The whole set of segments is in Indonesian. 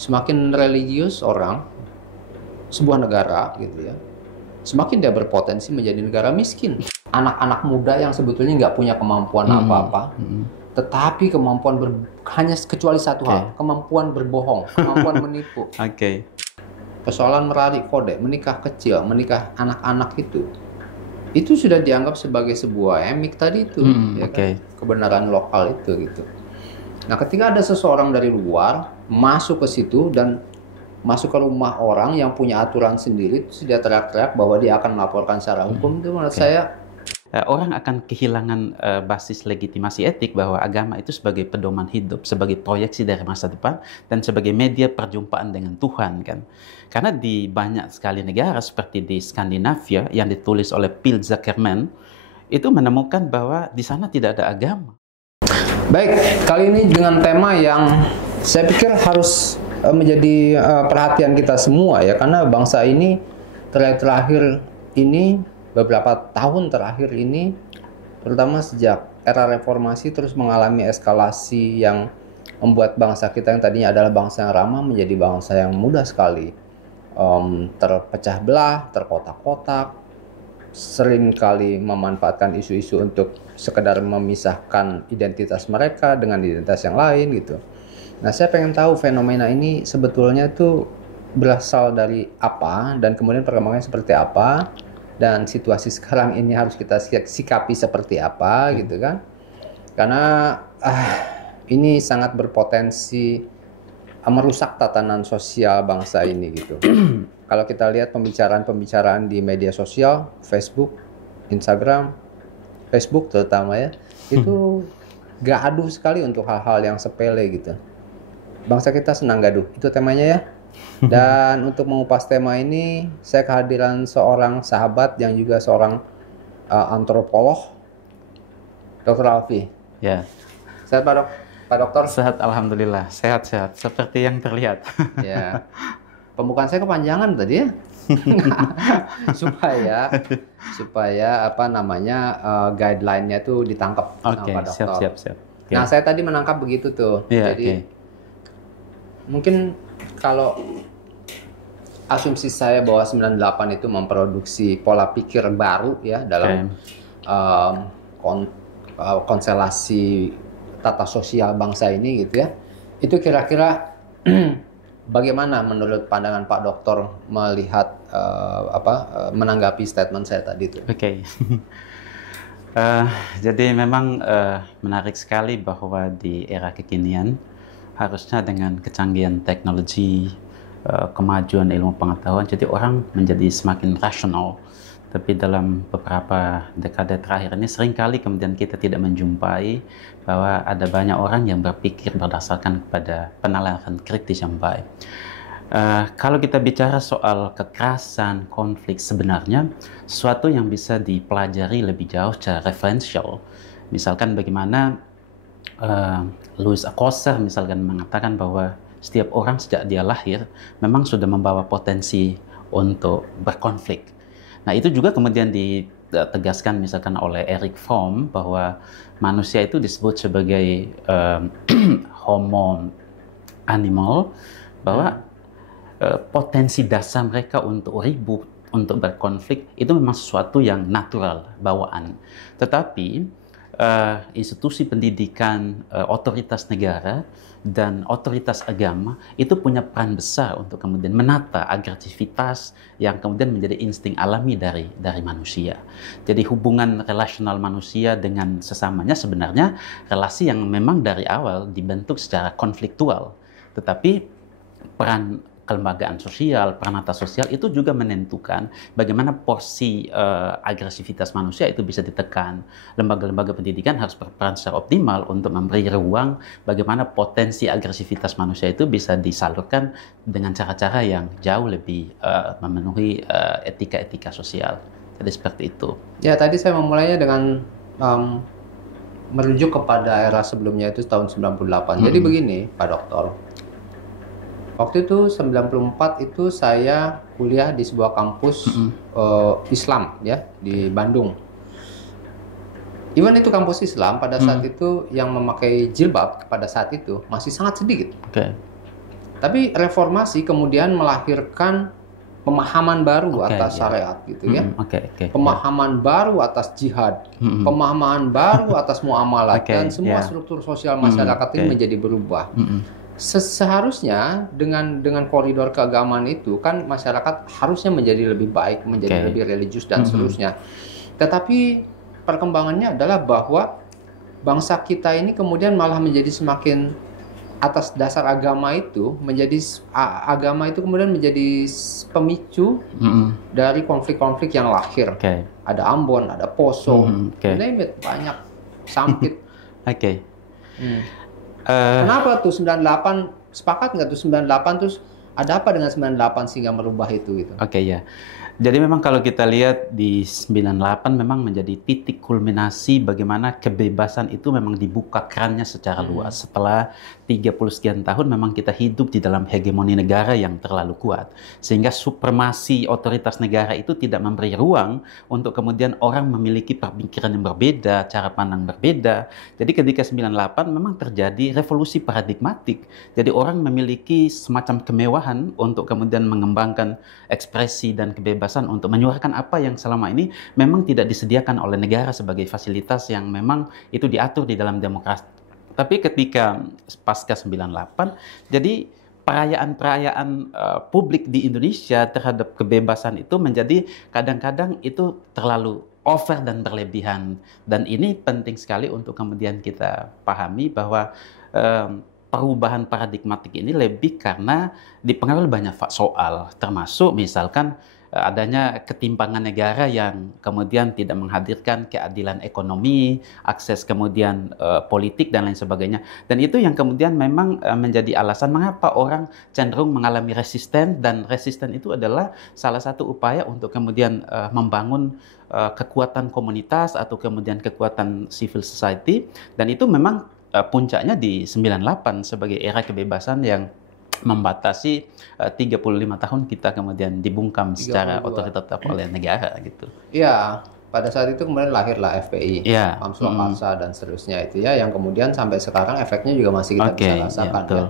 semakin religius orang, sebuah negara gitu ya, semakin dia berpotensi menjadi negara miskin. Anak-anak muda yang sebetulnya nggak punya kemampuan apa-apa, tetapi kemampuan hanya kecuali satu hal, kemampuan berbohong, kemampuan menipu. Persoalan merarik kode, menikah kecil, menikah anak-anak itu sudah dianggap sebagai sebuah emik tadi itu, ya kan? Kebenaran lokal itu gitu. Nah, ketika ada seseorang dari luar masuk ke situ dan masuk ke rumah orang yang punya aturan sendiri, terus dia teriak-teriak bahwa dia akan melaporkan secara hukum, itu menurut saya orang akan kehilangan basis legitimasi etik bahwa agama itu sebagai pedoman hidup, sebagai proyeksi dari masa depan, dan sebagai media perjumpaan dengan Tuhan, kan? Karena di banyak sekali negara seperti di Skandinavia yang ditulis oleh Phil Zuckerman itu menemukan bahwa di sana tidak ada agama. Baik, kali ini dengan tema yang saya pikir harus menjadi perhatian kita semua ya, karena bangsa ini terakhir ini, beberapa tahun terakhir ini, terutama sejak era reformasi, terus mengalami eskalasi yang membuat bangsa kita yang tadinya adalah bangsa yang ramah menjadi bangsa yang mudah sekali terpecah belah, terkotak-kotak, sering kali memanfaatkan isu-isu untuk sekedar memisahkan identitas mereka dengan identitas yang lain gitu. Nah, saya pengen tahu fenomena ini sebetulnya tuh berasal dari apa dan kemudian perkembangannya seperti apa, dan situasi sekarang ini harus kita sikapi seperti apa gitu kan. Karena ini sangat berpotensi merusak tatanan sosial bangsa ini gitu. Kalau kita lihat pembicaraan di media sosial, Facebook, Instagram, Facebook terutama ya, itu gaduh sekali untuk hal-hal yang sepele gitu. Bangsa kita senang gaduh, itu temanya ya. Dan untuk mengupas tema ini, saya kehadiran seorang sahabat yang juga seorang antropolog, Dr. Alfi. Ya. Sehat Pak Dokter? Sehat, alhamdulillah. Sehat-sehat, seperti yang terlihat. Ya. Pembukaan saya kepanjangan tadi ya. supaya apa namanya guideline-nya tuh ditangkap sama Pak Dokter. Siap. Nah, saya tadi menangkap begitu tuh. Jadi mungkin kalau asumsi saya bahwa 98 itu memproduksi pola pikir baru ya dalam konstelasi tata sosial bangsa ini gitu ya. Itu kira-kira bagaimana menurut pandangan Pak Dokter melihat menanggapi statement saya tadi itu? Jadi memang menarik sekali bahwa di era kekinian harusnya dengan kecanggihan teknologi, kemajuan ilmu pengetahuan, jadi orang menjadi semakin rasional. Tapi dalam beberapa dekade terakhir ini seringkali kemudian kita tidak menjumpai bahwa ada banyak orang yang berpikir berdasarkan kepada penalaran kritis yang baik. Kalau kita bicara soal kekerasan, konflik, sebenarnya sesuatu yang bisa dipelajari lebih jauh secara referensial. Misalkan bagaimana Louis Althusser misalkan mengatakan bahwa setiap orang sejak dia lahir memang sudah membawa potensi untuk berkonflik. Nah, itu juga kemudian ditegaskan misalkan oleh Eric Fromm bahwa manusia itu disebut sebagai homo animal, bahwa potensi dasar mereka untuk ribut, untuk berkonflik itu memang sesuatu yang natural, bawaan. Tetapi institusi pendidikan, otoritas negara, dan otoritas agama itu punya peran besar untuk kemudian menata agresivitas yang kemudian menjadi insting alami dari manusia. Jadi hubungan relasional manusia dengan sesamanya sebenarnya relasi yang memang dari awal dibentuk secara konfliktual. Tetapi peran kelembagaan sosial, peranata sosial itu juga menentukan bagaimana porsi agresivitas manusia itu bisa ditekan. Lembaga-lembaga pendidikan harus berperan secara optimal untuk memberi ruang bagaimana potensi agresivitas manusia itu bisa disalurkan dengan cara-cara yang jauh lebih memenuhi etika-etika sosial. Jadi seperti itu. Ya, tadi saya memulainya dengan merujuk kepada era sebelumnya itu tahun 98. Jadi begini, Pak Dokter. Waktu itu 94 itu saya kuliah di sebuah kampus Islam ya di Bandung. Even itu kampus Islam pada saat itu yang memakai jilbab pada saat itu masih sangat sedikit. Tapi reformasi kemudian melahirkan pemahaman baru Oke, atas ya. syariat gitu ya. Oke. Pemahaman baru atas jihad, pemahaman baru atas muamalat, Oke, dan semua ya. struktur sosial masyarakat ini oke. menjadi berubah. Seharusnya dengan koridor keagamaan itu kan masyarakat harusnya menjadi lebih baik, menjadi Oke. lebih religius dan seterusnya. Tetapi perkembangannya adalah bahwa bangsa kita ini kemudian malah menjadi semakin atas dasar agama itu, agama itu kemudian menjadi pemicu dari konflik-konflik yang lahir. Oke. Ada Ambon, ada Poso, Oke. name it, banyak, Sampit. Oke. Kenapa tuh 98, sepakat nggak tuh 98, terus ada apa dengan 98 sehingga merubah itu gitu? Oke, ya. Jadi memang kalau kita lihat di 98 memang menjadi titik kulminasi bagaimana kebebasan itu memang dibuka kerannya secara luas. Setelah 30 sekian tahun memang kita hidup di dalam hegemoni negara yang terlalu kuat. Sehingga supremasi otoritas negara itu tidak memberi ruang untuk kemudian orang memiliki pemikiran yang berbeda, cara pandang berbeda. Jadi ketika 98 memang terjadi revolusi paradigmatik. Jadi orang memiliki semacam kemewahan untuk kemudian mengembangkan ekspresi dan kebebasan untuk menyuarakan apa yang selama ini memang tidak disediakan oleh negara sebagai fasilitas yang memang itu diatur di dalam demokrasi. Tapi ketika pasca 98, jadi perayaan-perayaan publik di Indonesia terhadap kebebasan itu menjadi kadang-kadang itu terlalu over dan berlebihan. Dan ini penting sekali untuk kemudian kita pahami bahwa perubahan paradigmatik ini lebih karena dipengaruhi banyak soal, termasuk misalkan adanya ketimpangan negara yang kemudian tidak menghadirkan keadilan ekonomi, akses kemudian politik dan lain sebagainya. Dan itu yang kemudian memang menjadi alasan mengapa orang cenderung mengalami resisten, dan resisten itu adalah salah satu upaya untuk kemudian membangun kekuatan komunitas atau kemudian kekuatan civil society, dan itu memang puncaknya di 98 sebagai era kebebasan yang membatasi 35 tahun kita kemudian dibungkam secara otoritatif oleh negara gitu. Iya, pada saat itu kemudian lahirlah FPI, Ya. Pam Swakarsa dan seterusnya itu ya, yang kemudian sampai sekarang efeknya juga masih kita bisa rasakan ya.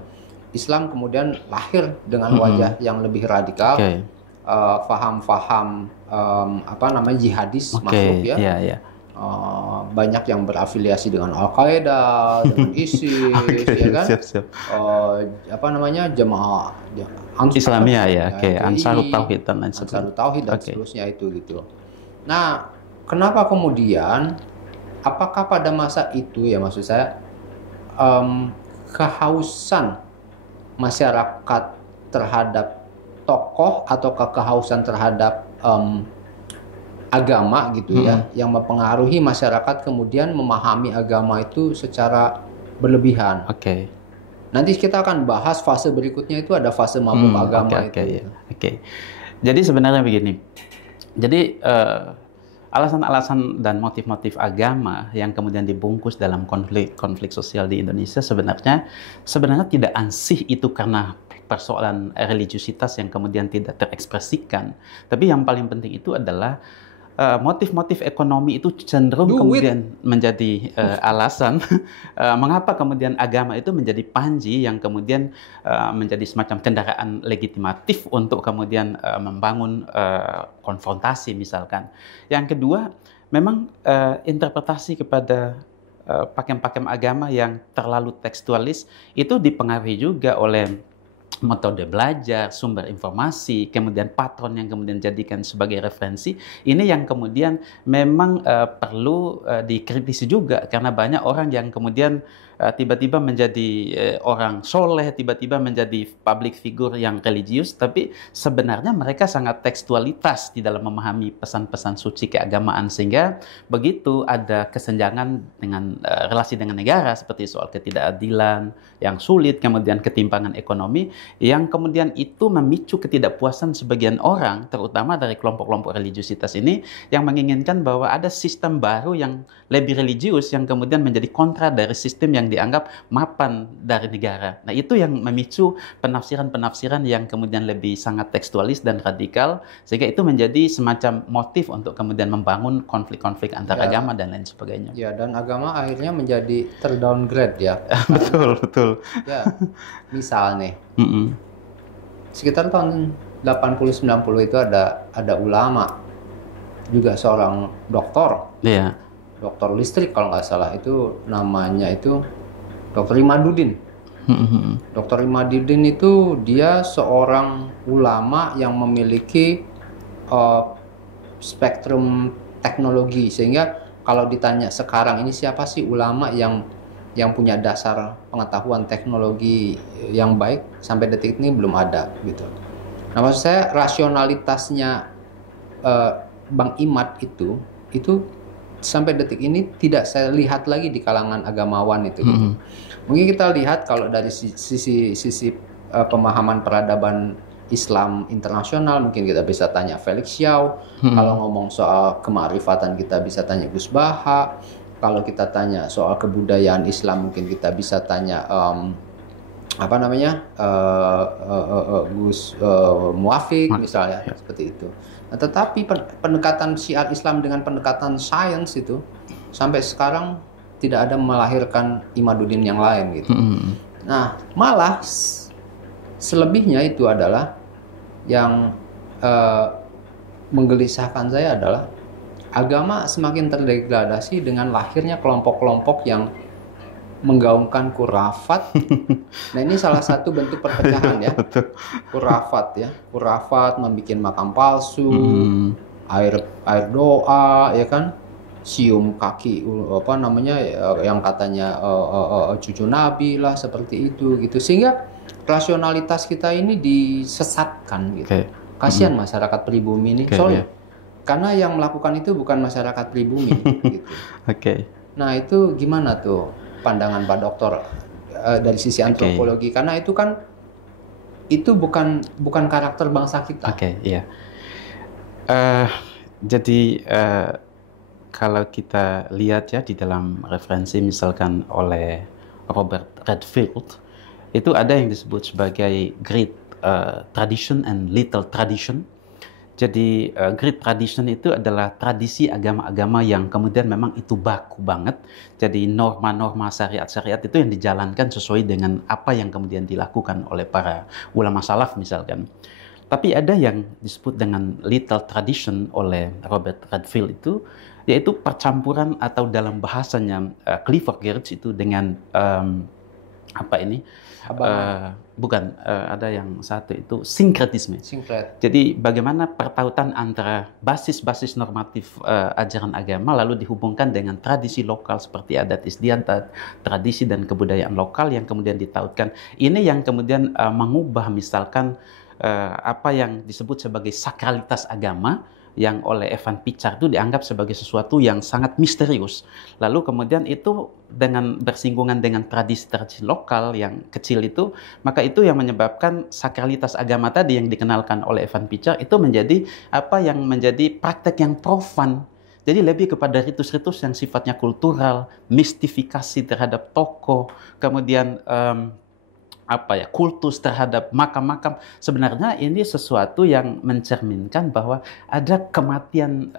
Islam kemudian lahir dengan wajah yang lebih radikal, faham-faham jihadis masuk ya. Banyak yang berafiliasi dengan Al-Qaeda, dengan ISIS, ya kan? Siap. Jemaah Islamiyah ya, Ansarut Tauhid dan lain sebagainya. Ansarut Tauhid dan seterusnya itu gitu. Nah, kenapa kemudian, apakah pada masa itu ya, maksud saya kehausan masyarakat terhadap tokoh atau kehausan terhadap agama gitu ya, yang mempengaruhi masyarakat kemudian memahami agama itu secara berlebihan. Nanti kita akan bahas fase berikutnya, itu ada fase mabuk agama itu. Jadi sebenarnya begini. Jadi alasan-alasan dan motif-motif agama yang kemudian dibungkus dalam konflik sosial di Indonesia sebenarnya tidak ansih itu karena persoalan religiusitas yang kemudian tidak terekspresikan. Tapi yang paling penting itu adalah motif-motif ekonomi itu cenderung kemudian menjadi alasan mengapa kemudian agama itu menjadi panji yang kemudian menjadi semacam kendaraan legitimatif untuk kemudian membangun konfrontasi misalkan. Yang kedua, memang interpretasi kepada pakem-pakem agama yang terlalu tekstualis itu dipengaruhi juga oleh metode belajar, sumber informasi, kemudian patron yang kemudian dijadikan sebagai referensi. Ini yang kemudian memang perlu dikritisi juga, karena banyak orang yang kemudian tiba-tiba menjadi orang soleh, tiba-tiba menjadi public figure yang religius, tapi sebenarnya mereka sangat tekstualitas di dalam memahami pesan-pesan suci keagamaan, sehingga begitu ada kesenjangan dengan relasi dengan negara seperti soal ketidakadilan yang sulit, kemudian ketimpangan ekonomi, yang kemudian itu memicu ketidakpuasan sebagian orang, terutama dari kelompok-kelompok religiusitas ini, yang menginginkan bahwa ada sistem baru yang lebih religius, yang kemudian menjadi kontra dari sistem yang dianggap mapan dari negara. Nah, itu yang memicu penafsiran-penafsiran yang kemudian lebih sangat tekstualis dan radikal, sehingga itu menjadi semacam motif untuk kemudian membangun konflik-konflik antar agama dan lain sebagainya. Ya, dan agama akhirnya menjadi terdowngrade ya. Betul. Ya, misal nih, sekitar tahun 80-90 itu ada ulama juga, seorang doktor, Iya. dokter listrik kalau nggak salah, itu namanya itu Dr. Imaduddin. Dr. Imaduddin itu dia seorang ulama yang memiliki spektrum teknologi, sehingga kalau ditanya sekarang ini siapa sih ulama yang punya dasar pengetahuan teknologi yang baik, sampai detik ini belum ada gitu. Nah, maksud saya rasionalitasnya Bang Imad itu sampai detik ini tidak saya lihat lagi di kalangan agamawan itu gitu. Mungkin kita lihat kalau dari sisi pemahaman peradaban Islam internasional, mungkin kita bisa tanya Felix Xiao. Kalau ngomong soal kemarifatan kita bisa tanya Gus Baha. Kalau kita tanya soal kebudayaan Islam, mungkin kita bisa tanya Gus Muafik misalnya, seperti itu. Nah, tetapi pendekatan Syiar Islam dengan pendekatan sains itu sampai sekarang tidak ada melahirkan Imaduddin yang lain gitu. Nah, malah selebihnya itu adalah yang menggelisahkan saya adalah agama semakin terdegradasi dengan lahirnya kelompok-kelompok yang menggaungkan khurafat. Nah, ini salah satu bentuk perpecahan ya. Khurafat membuat makam palsu, air doa, ya kan, cium kaki yang katanya cucu Nabi lah, seperti itu gitu, sehingga rasionalitas kita ini disesatkan gitu. Kasihan masyarakat pribumi ini, soalnya karena yang melakukan itu bukan masyarakat pribumi gitu. Nah, itu gimana tuh pandangan Pak Dokter dari sisi antropologi? Karena itu kan bukan karakter bangsa kita. Jadi kalau kita lihat ya di dalam referensi misalkan oleh Robert Redfield, itu ada yang disebut sebagai Great Tradition and Little Tradition. Jadi Great Tradition itu adalah tradisi agama-agama yang kemudian memang itu baku banget. Jadi norma-norma syariat-syariat itu yang dijalankan sesuai dengan apa yang kemudian dilakukan oleh para ulama salaf misalkan. Tapi ada yang disebut dengan Little Tradition oleh Robert Redfield itu, yaitu percampuran atau dalam bahasanya Clifford Geertz itu dengan ada yang satu itu sinkretisme. Jadi bagaimana pertautan antara basis-basis normatif ajaran agama lalu dihubungkan dengan tradisi lokal seperti adat istiadat, tradisi dan kebudayaan lokal yang kemudian ditautkan. Ini yang kemudian mengubah misalkan apa yang disebut sebagai sakralitas agama yang oleh Evan Pichar itu dianggap sebagai sesuatu yang sangat misterius. Lalu kemudian itu dengan bersinggungan dengan tradisi-tradisi lokal yang kecil itu, maka itu yang menyebabkan sakralitas agama tadi yang dikenalkan oleh Evan Pichar itu menjadi apa yang menjadi praktek yang profan. Jadi lebih kepada ritus-ritus yang sifatnya kultural, mistifikasi terhadap tokoh, kemudian kultus terhadap makam-makam. Sebenarnya ini sesuatu yang mencerminkan bahwa ada kematian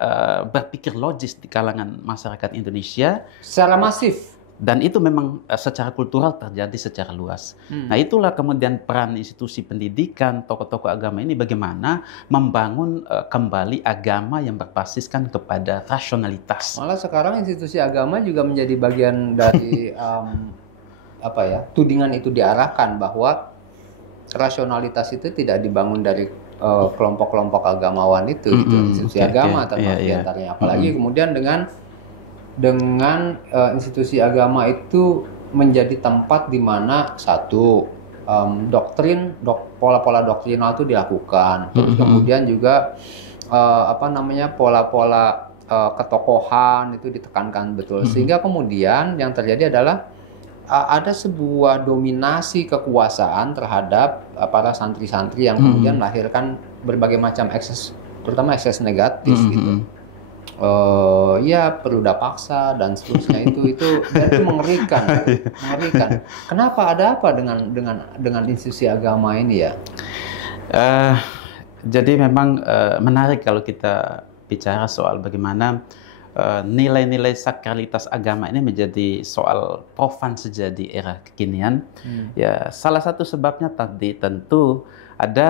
berpikir logis di kalangan masyarakat Indonesia secara masif, dan itu memang secara kultural terjadi secara luas. Nah, itulah kemudian peran institusi pendidikan, tokoh-tokoh agama ini bagaimana membangun kembali agama yang berbasiskan kepada rasionalitas. Malah sekarang institusi agama juga menjadi bagian dari tudingan itu diarahkan bahwa rasionalitas itu tidak dibangun dari kelompok-kelompok agamawan itu, institusi agama termasuk diantaranya. Apalagi kemudian dengan institusi agama itu menjadi tempat di mana satu pola-pola doktrinal itu dilakukan, terus kemudian juga pola-pola ketokohan itu ditekankan betul, sehingga kemudian yang terjadi adalah ada sebuah dominasi kekuasaan terhadap para santri-santri yang kemudian melahirkan berbagai macam ekses, terutama ekses negatif gitu. Peruda paksa dan seterusnya itu mengerikan. Kenapa, ada apa dengan institusi agama ini ya? Jadi memang menarik kalau kita bicara soal bagaimana nilai-nilai sakralitas agama ini menjadi soal profan sejak di era kekinian. Ya, salah satu sebabnya tadi tentu ada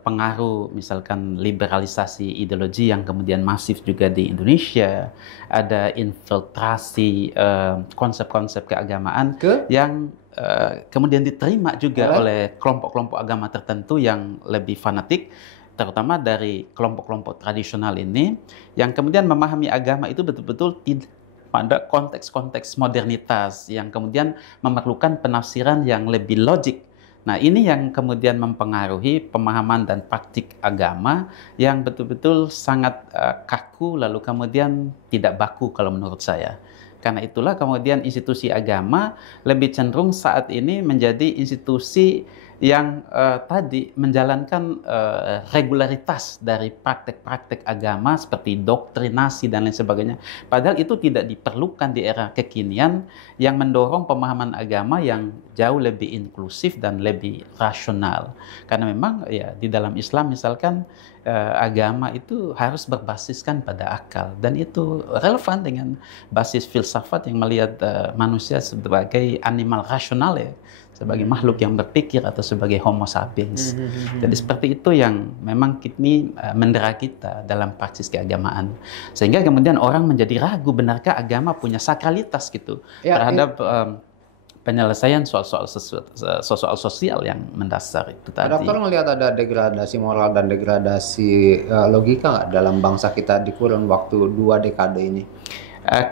pengaruh misalkan liberalisasi ideologi yang kemudian masif juga di Indonesia, ada infiltrasi konsep-konsep keagamaan yang kemudian diterima juga oleh kelompok-kelompok agama tertentu yang lebih fanatik, terutama dari kelompok-kelompok tradisional ini, yang kemudian memahami agama itu betul-betul pada konteks-konteks modernitas yang kemudian memerlukan penafsiran yang lebih logik. Nah, ini yang kemudian mempengaruhi pemahaman dan praktik agama yang betul-betul sangat kaku, lalu kemudian tidak baku kalau menurut saya. Karena itulah kemudian institusi agama lebih cenderung saat ini menjadi institusi yang tadi menjalankan regularitas dari praktek-praktek agama seperti doktrinasi dan lain sebagainya. Padahal itu tidak diperlukan di era kekinian yang mendorong pemahaman agama yang jauh lebih inklusif dan lebih rasional. Karena memang ya di dalam Islam misalkan agama itu harus berbasiskan pada akal, dan itu relevan dengan basis filsafat yang melihat manusia sebagai animal rasional ya, sebagai makhluk yang berpikir atau sebagai homo sapiens. Jadi seperti itu yang memang ini mendera kita dalam praksis keagamaan. Sehingga kemudian orang menjadi ragu, benarkah agama punya sakralitas gitu terhadap penyelesaian soal sosial yang mendasar itu tadi. Dokter melihat ada degradasi moral dan degradasi logika nggak dalam bangsa kita di kurun waktu 2 dekade ini?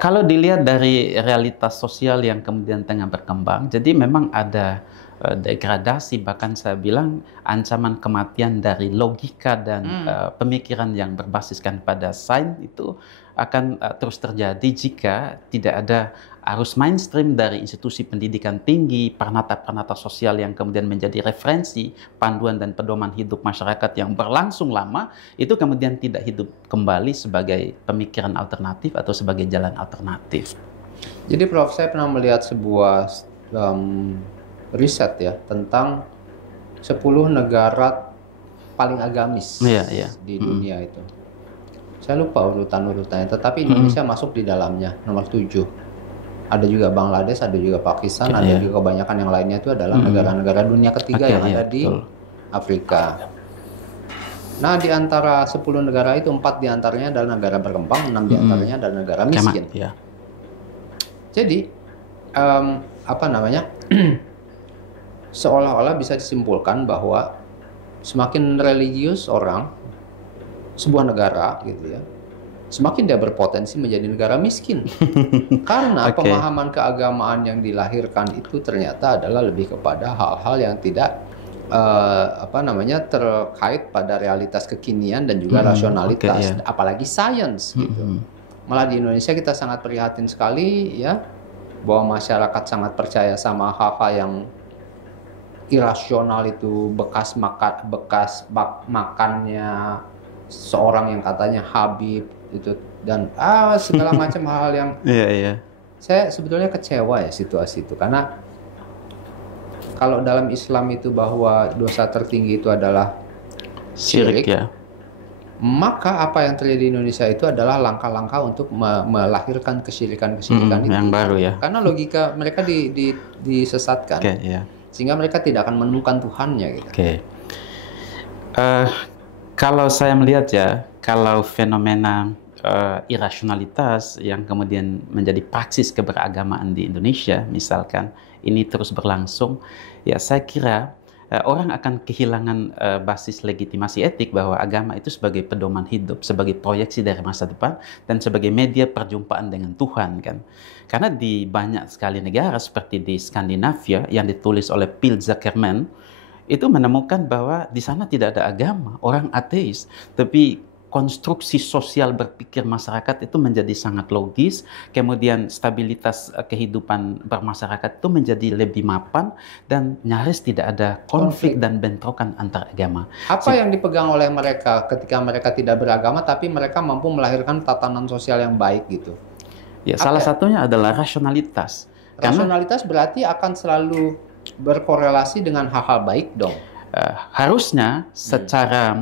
Kalau dilihat dari realitas sosial yang kemudian tengah berkembang, jadi memang ada degradasi, bahkan saya bilang ancaman kematian dari logika dan pemikiran yang berbasiskan pada sains itu akan terus terjadi jika tidak ada arus mainstream dari institusi pendidikan tinggi, pranata-pranata sosial yang kemudian menjadi referensi, panduan dan pedoman hidup masyarakat yang berlangsung lama, itu kemudian tidak hidup kembali sebagai pemikiran alternatif atau sebagai jalan alternatif. Jadi Prof, saya pernah melihat sebuah riset ya tentang 10 negara paling agamis di dunia itu. Saya lupa urutan-urutannya, tetapi Indonesia masuk di dalamnya, nomor 7. Ada juga Bangladesh, ada juga Pakistan, ada juga kebanyakan yang lainnya itu adalah negara-negara dunia ketiga yang ada di Afrika. Nah, di antara 10 negara itu 4 diantaranya adalah negara berkembang, 6 diantaranya adalah negara miskin. Jadi, seolah-olah bisa disimpulkan bahwa semakin religius orang, sebuah negara gitu ya, semakin dia berpotensi menjadi negara miskin. Karena pemahaman keagamaan yang dilahirkan itu ternyata adalah lebih kepada hal-hal yang tidak terkait pada realitas kekinian dan juga rasionalitas, apalagi sains gitu. Malah di Indonesia kita sangat prihatin sekali ya, bahwa masyarakat sangat percaya sama hal-hal yang irasional itu, bekas makannya seorang yang katanya Habib itu, dan segala macam hal yang saya sebetulnya kecewa ya situasi itu. Karena kalau dalam Islam itu bahwa dosa tertinggi itu adalah syirik ya, maka apa yang terjadi di Indonesia itu adalah langkah-langkah untuk melahirkan kesyirikan itu yang baru ya. Karena logika mereka disesatkan, sehingga mereka tidak akan menemukan Tuhannya gitu. Kalau saya melihat ya, kalau fenomena irasionalitas yang kemudian menjadi praksis keberagamaan di Indonesia, misalkan ini terus berlangsung, ya saya kira orang akan kehilangan basis legitimasi etik bahwa agama itu sebagai pedoman hidup, sebagai proyeksi dari masa depan, dan sebagai media perjumpaan dengan Tuhan kan. Karena di banyak sekali negara seperti di Skandinavia yang ditulis oleh Phil Zuckerman, itu menemukan bahwa di sana tidak ada agama, orang ateis, tapi konstruksi sosial berpikir masyarakat itu menjadi sangat logis, kemudian stabilitas kehidupan bermasyarakat itu menjadi lebih mapan, dan nyaris tidak ada konflik dan bentrokan antar agama. Apa yang dipegang oleh mereka ketika mereka tidak beragama, tapi mereka mampu melahirkan tatanan sosial yang baik gitu? Ya, salah satunya adalah rasionalitas. Rasionalitas berarti akan selalu berkorelasi dengan hal-hal baik dong. Harusnya secara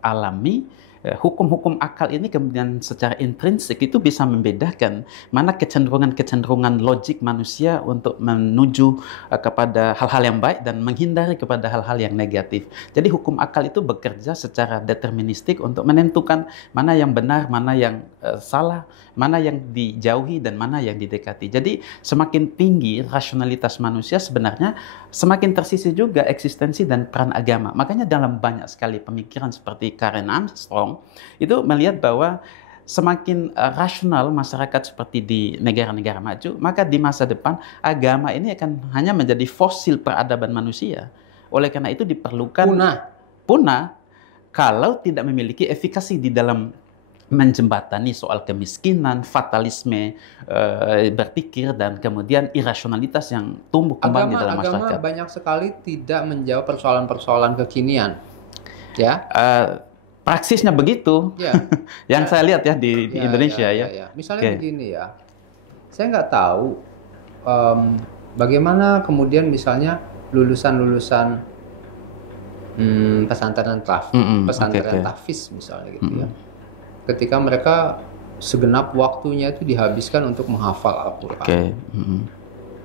alami hukum-hukum akal ini kemudian secara intrinsik itu bisa membedakan mana kecenderungan-kecenderungan logik manusia untuk menuju kepada hal-hal yang baik dan menghindari kepada hal-hal yang negatif. Jadi hukum akal itu bekerja secara deterministik untuk menentukan mana yang benar, mana yang salah, mana yang dijauhi dan mana yang didekati. Jadi semakin tinggi rasionalitas manusia sebenarnya semakin tersisih juga eksistensi dan peran agama. Makanya dalam banyak sekali pemikiran seperti Karen Armstrong itu melihat bahwa semakin rasional masyarakat seperti di negara-negara maju, maka di masa depan agama ini akan hanya menjadi fosil peradaban manusia. Oleh karena itu diperlukan punah kalau tidak memiliki efikasi di dalam menjembatani soal kemiskinan, fatalisme berpikir, dan kemudian irasionalitas yang tumbuh kembang di dalam masyarakat. Agama banyak sekali tidak menjawab persoalan-persoalan kekinian. Ya. Praksisnya begitu, yang saya lihat ya di Indonesia ya. Misalnya begini ya, saya nggak tahu bagaimana kemudian misalnya lulusan-lulusan pesantren tahfiz misalnya gitu ya, ketika mereka segenap waktunya itu dihabiskan untuk menghafal Al-Quran.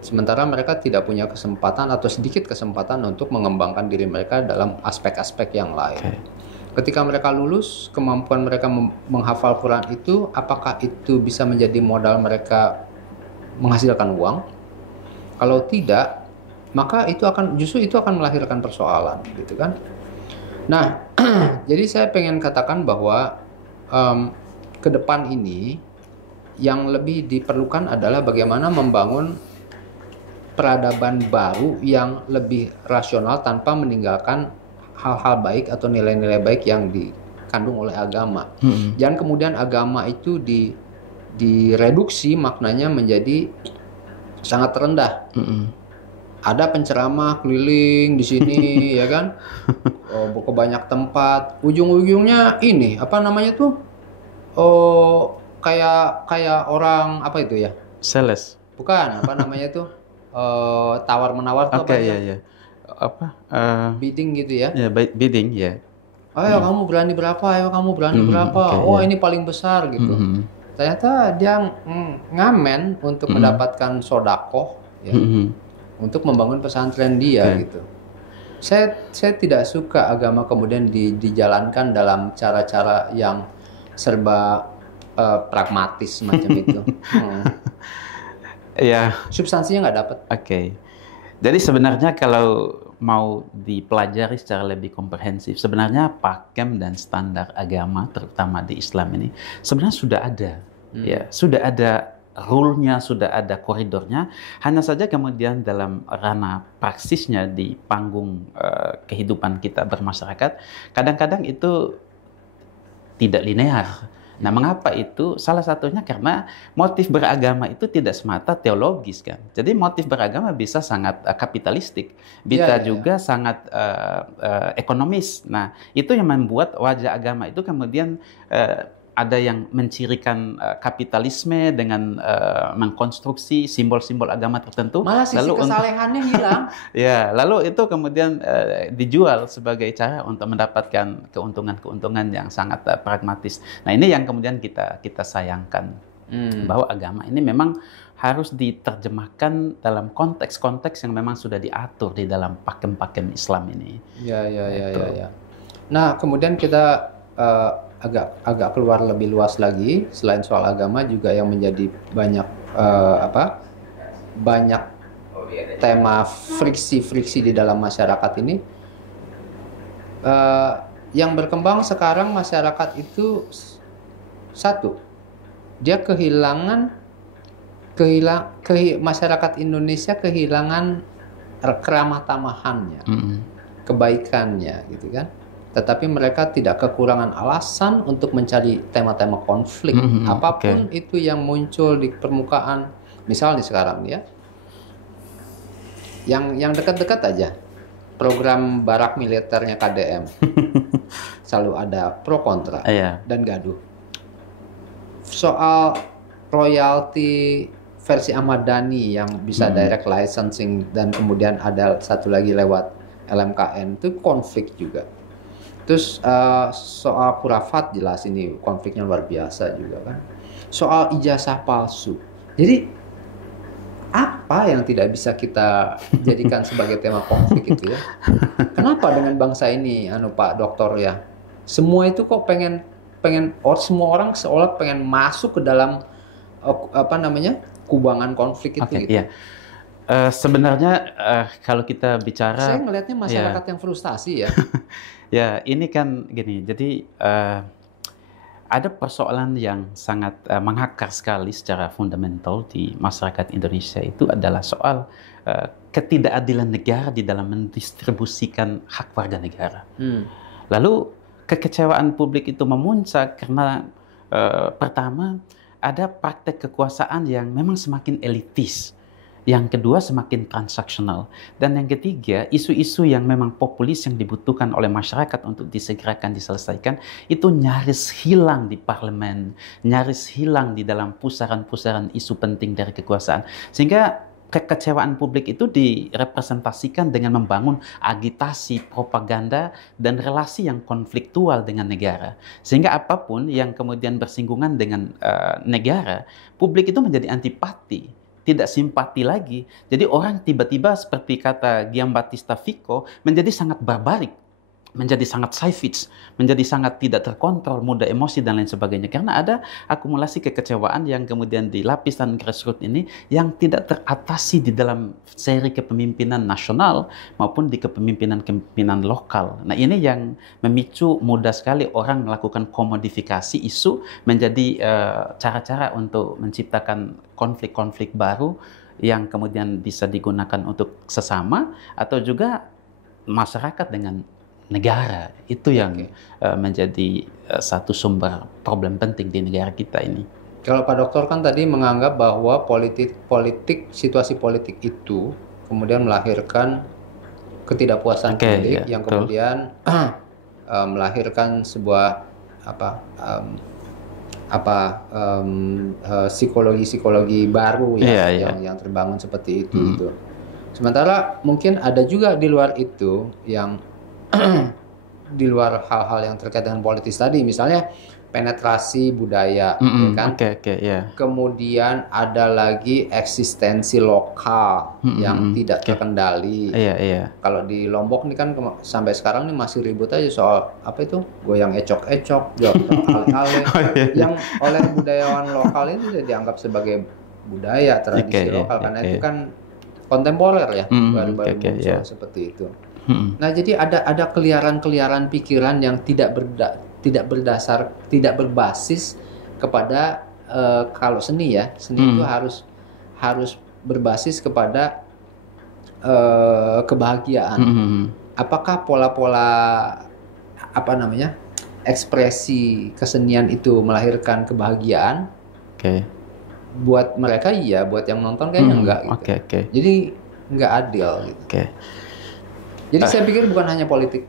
Sementara mereka tidak punya kesempatan atau sedikit kesempatan untuk mengembangkan diri mereka dalam aspek-aspek yang lain. Ketika mereka lulus, kemampuan mereka menghafal Quran itu, apakah itu bisa menjadi modal mereka menghasilkan uang? Kalau tidak, maka justru itu akan melahirkan persoalan, gitu kan? Nah, jadi saya pengen katakan bahwa ke depan ini yang lebih diperlukan adalah bagaimana membangun peradaban baru yang lebih rasional tanpa meninggalkan hal-hal baik atau nilai-nilai baik yang dikandung oleh agama. Jangan kemudian agama itu direduksi maknanya menjadi sangat rendah. Ada penceramah keliling di sini, ya kan? Ke banyak tempat. Ujung-ujungnya ini apa namanya tuh? Kayak orang apa itu ya? Sales. Bukan, apa namanya tuh? Tawar menawar tuh apa ya? Bidding gitu ya? Ya, bidding ya. Ayo kamu berani berapa? Ayo kamu berani berapa? Ini paling besar gitu. Ternyata dia ngamen untuk mendapatkan sodakoh, ya, untuk membangun pesantren dia gitu. Saya tidak suka agama kemudian dijalankan dalam cara-cara yang serba pragmatis macam itu. Ya. Substansinya nggak dapat. Jadi sebenarnya kalau mau dipelajari secara lebih komprehensif, sebenarnya pakem dan standar agama, terutama di Islam ini, sebenarnya sudah ada. Ya, sudah ada rule-nya, sudah ada koridornya. Hanya saja kemudian dalam ranah praksisnya di panggung kehidupan kita bermasyarakat, kadang-kadang itu tidak linear. Nah, mengapa itu? Salah satunya karena motif beragama itu tidak semata teologis kan. Jadi motif beragama bisa sangat kapitalistik, bisa juga sangat ekonomis. Nah, itu yang membuat wajah agama itu kemudian ada yang mencirikan kapitalisme dengan mengkonstruksi simbol-simbol agama tertentu. Malah sisi kesalehannya hilang. Ya, lalu itu kemudian dijual sebagai cara untuk mendapatkan keuntungan-keuntungan yang sangat pragmatis. Nah, ini yang kemudian kita sayangkan, bahwa agama ini memang harus diterjemahkan dalam konteks-konteks yang memang sudah diatur di dalam pakem-pakem Islam ini. Ya. Nah, kemudian kita agak keluar lebih luas lagi, selain soal agama juga yang menjadi banyak tema friksi di dalam masyarakat ini. Yang berkembang sekarang masyarakat itu satu, dia masyarakat Indonesia kehilangan keramah tamahannya, kebaikannya, gitu kan. Tetapi mereka tidak kekurangan alasan untuk mencari tema-tema konflik, apapun itu yang muncul di permukaan. Misalnya sekarang ya, yang dekat-dekat aja, program barak militernya KDM, selalu ada pro kontra dan gaduh. Soal royalti versi Ahmad Dhani yang bisa direct licensing dan kemudian ada satu lagi lewat LMKN, itu konflik juga. Terus soal khurafat jelas ini konfliknya luar biasa juga kan. Soal ijazah palsu. Jadi apa yang tidak bisa kita jadikan sebagai tema konflik itu ya? Kenapa dengan bangsa ini, Pak Doktor ya? Semua itu kok pengen semua orang seolah pengen masuk ke dalam kubangan konflik itu gitu. Iya. Sebenarnya kalau kita bicara, saya ngelihatnya masyarakat yang frustasi ya. Ya, ini kan gini. Jadi ada persoalan yang sangat mengakar sekali secara fundamental di masyarakat Indonesia, itu adalah soal ketidakadilan negara di dalam mendistribusikan hak warga negara. Lalu kekecewaan publik itu memuncak karena pertama ada praktek kekuasaan yang memang semakin elitis. Yang kedua semakin transaksional. Dan yang ketiga, isu-isu yang memang populis yang dibutuhkan oleh masyarakat untuk disegerakan, diselesaikan, itu nyaris hilang di parlemen, nyaris hilang di dalam pusaran-pusaran isu penting dari kekuasaan. Sehingga kekecewaan publik itu direpresentasikan dengan membangun agitasi, propaganda, dan relasi yang konfliktual dengan negara. Sehingga apapun yang kemudian bersinggungan dengan negara, publik itu menjadi antipati, tidak simpati lagi. Jadi orang tiba-tiba seperti kata Giambattista Vico menjadi sangat barbarik, menjadi sangat savage, menjadi sangat tidak terkontrol, mudah emosi dan lain sebagainya. Karena ada akumulasi kekecewaan yang kemudian di lapisan grassroots ini yang tidak teratasi di dalam seri kepemimpinan nasional maupun di kepemimpinan lokal. Nah, ini yang memicu mudah sekali orang melakukan komodifikasi isu menjadi cara-cara untuk menciptakan konflik-konflik baru yang kemudian bisa digunakan untuk sesama atau juga masyarakat dengan negara. Itu yang menjadi satu sumber problem penting di negara kita ini. Kalau Pak Doktor kan tadi menganggap bahwa situasi politik itu kemudian melahirkan ketidakpuasan publik yang kemudian melahirkan sebuah psikologi baru yang terbangun seperti itu gitu. Sementara mungkin ada juga di luar itu yang di luar hal-hal yang terkait dengan politis tadi, misalnya penetrasi budaya, ya kan? Kemudian ada lagi eksistensi lokal yang tidak terkendali. Kalau di Lombok nih kan sampai sekarang nih masih ribut aja soal apa itu goyang ecok-ecok, ale-ale, yang oleh budayawan lokal itu sudah dianggap sebagai budaya tradisi lokal karena itu kan kontemporer ya, baru-baru muncul seperti itu. Nah, jadi ada keliaran-keliaran pikiran yang tidak berbasis kepada kalau seni ya, seni itu harus berbasis kepada kebahagiaan. Apakah pola-pola ekspresi kesenian itu melahirkan kebahagiaan? Buat mereka iya, buat yang nonton kayaknya enggak gitu. Jadi enggak adil gitu. Jadi saya pikir bukan hanya politik.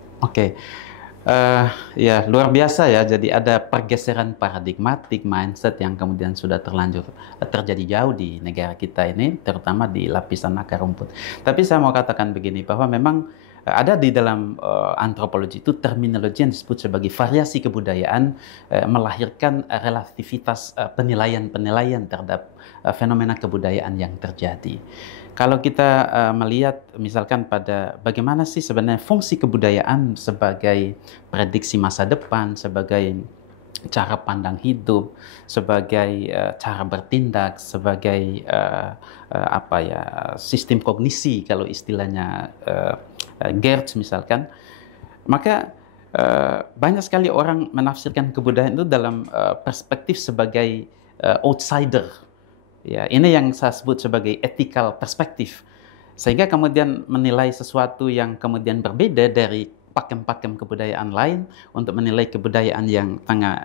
Ya luar biasa ya. Jadi ada pergeseran paradigmatik mindset yang kemudian sudah terlanjur terjadi jauh di negara kita ini, terutama di lapisan akar rumput. Tapi saya mau katakan begini, bahwa memang ada di dalam antropologi itu terminologi yang disebut sebagai variasi kebudayaan melahirkan relativitas penilaian terhadap fenomena kebudayaan yang terjadi. Kalau kita melihat misalkan pada bagaimana sih sebenarnya fungsi kebudayaan sebagai prediksi masa depan, sebagai cara pandang hidup, sebagai cara bertindak, sebagai sistem kognisi kalau istilahnya Geertz misalkan, maka banyak sekali orang menafsirkan kebudayaan itu dalam perspektif sebagai outsider. Ya, ini yang saya sebut sebagai ethical perspektif. Sehingga kemudian menilai sesuatu yang kemudian berbeda dari pakem-pakem kebudayaan lain untuk menilai kebudayaan yang tengah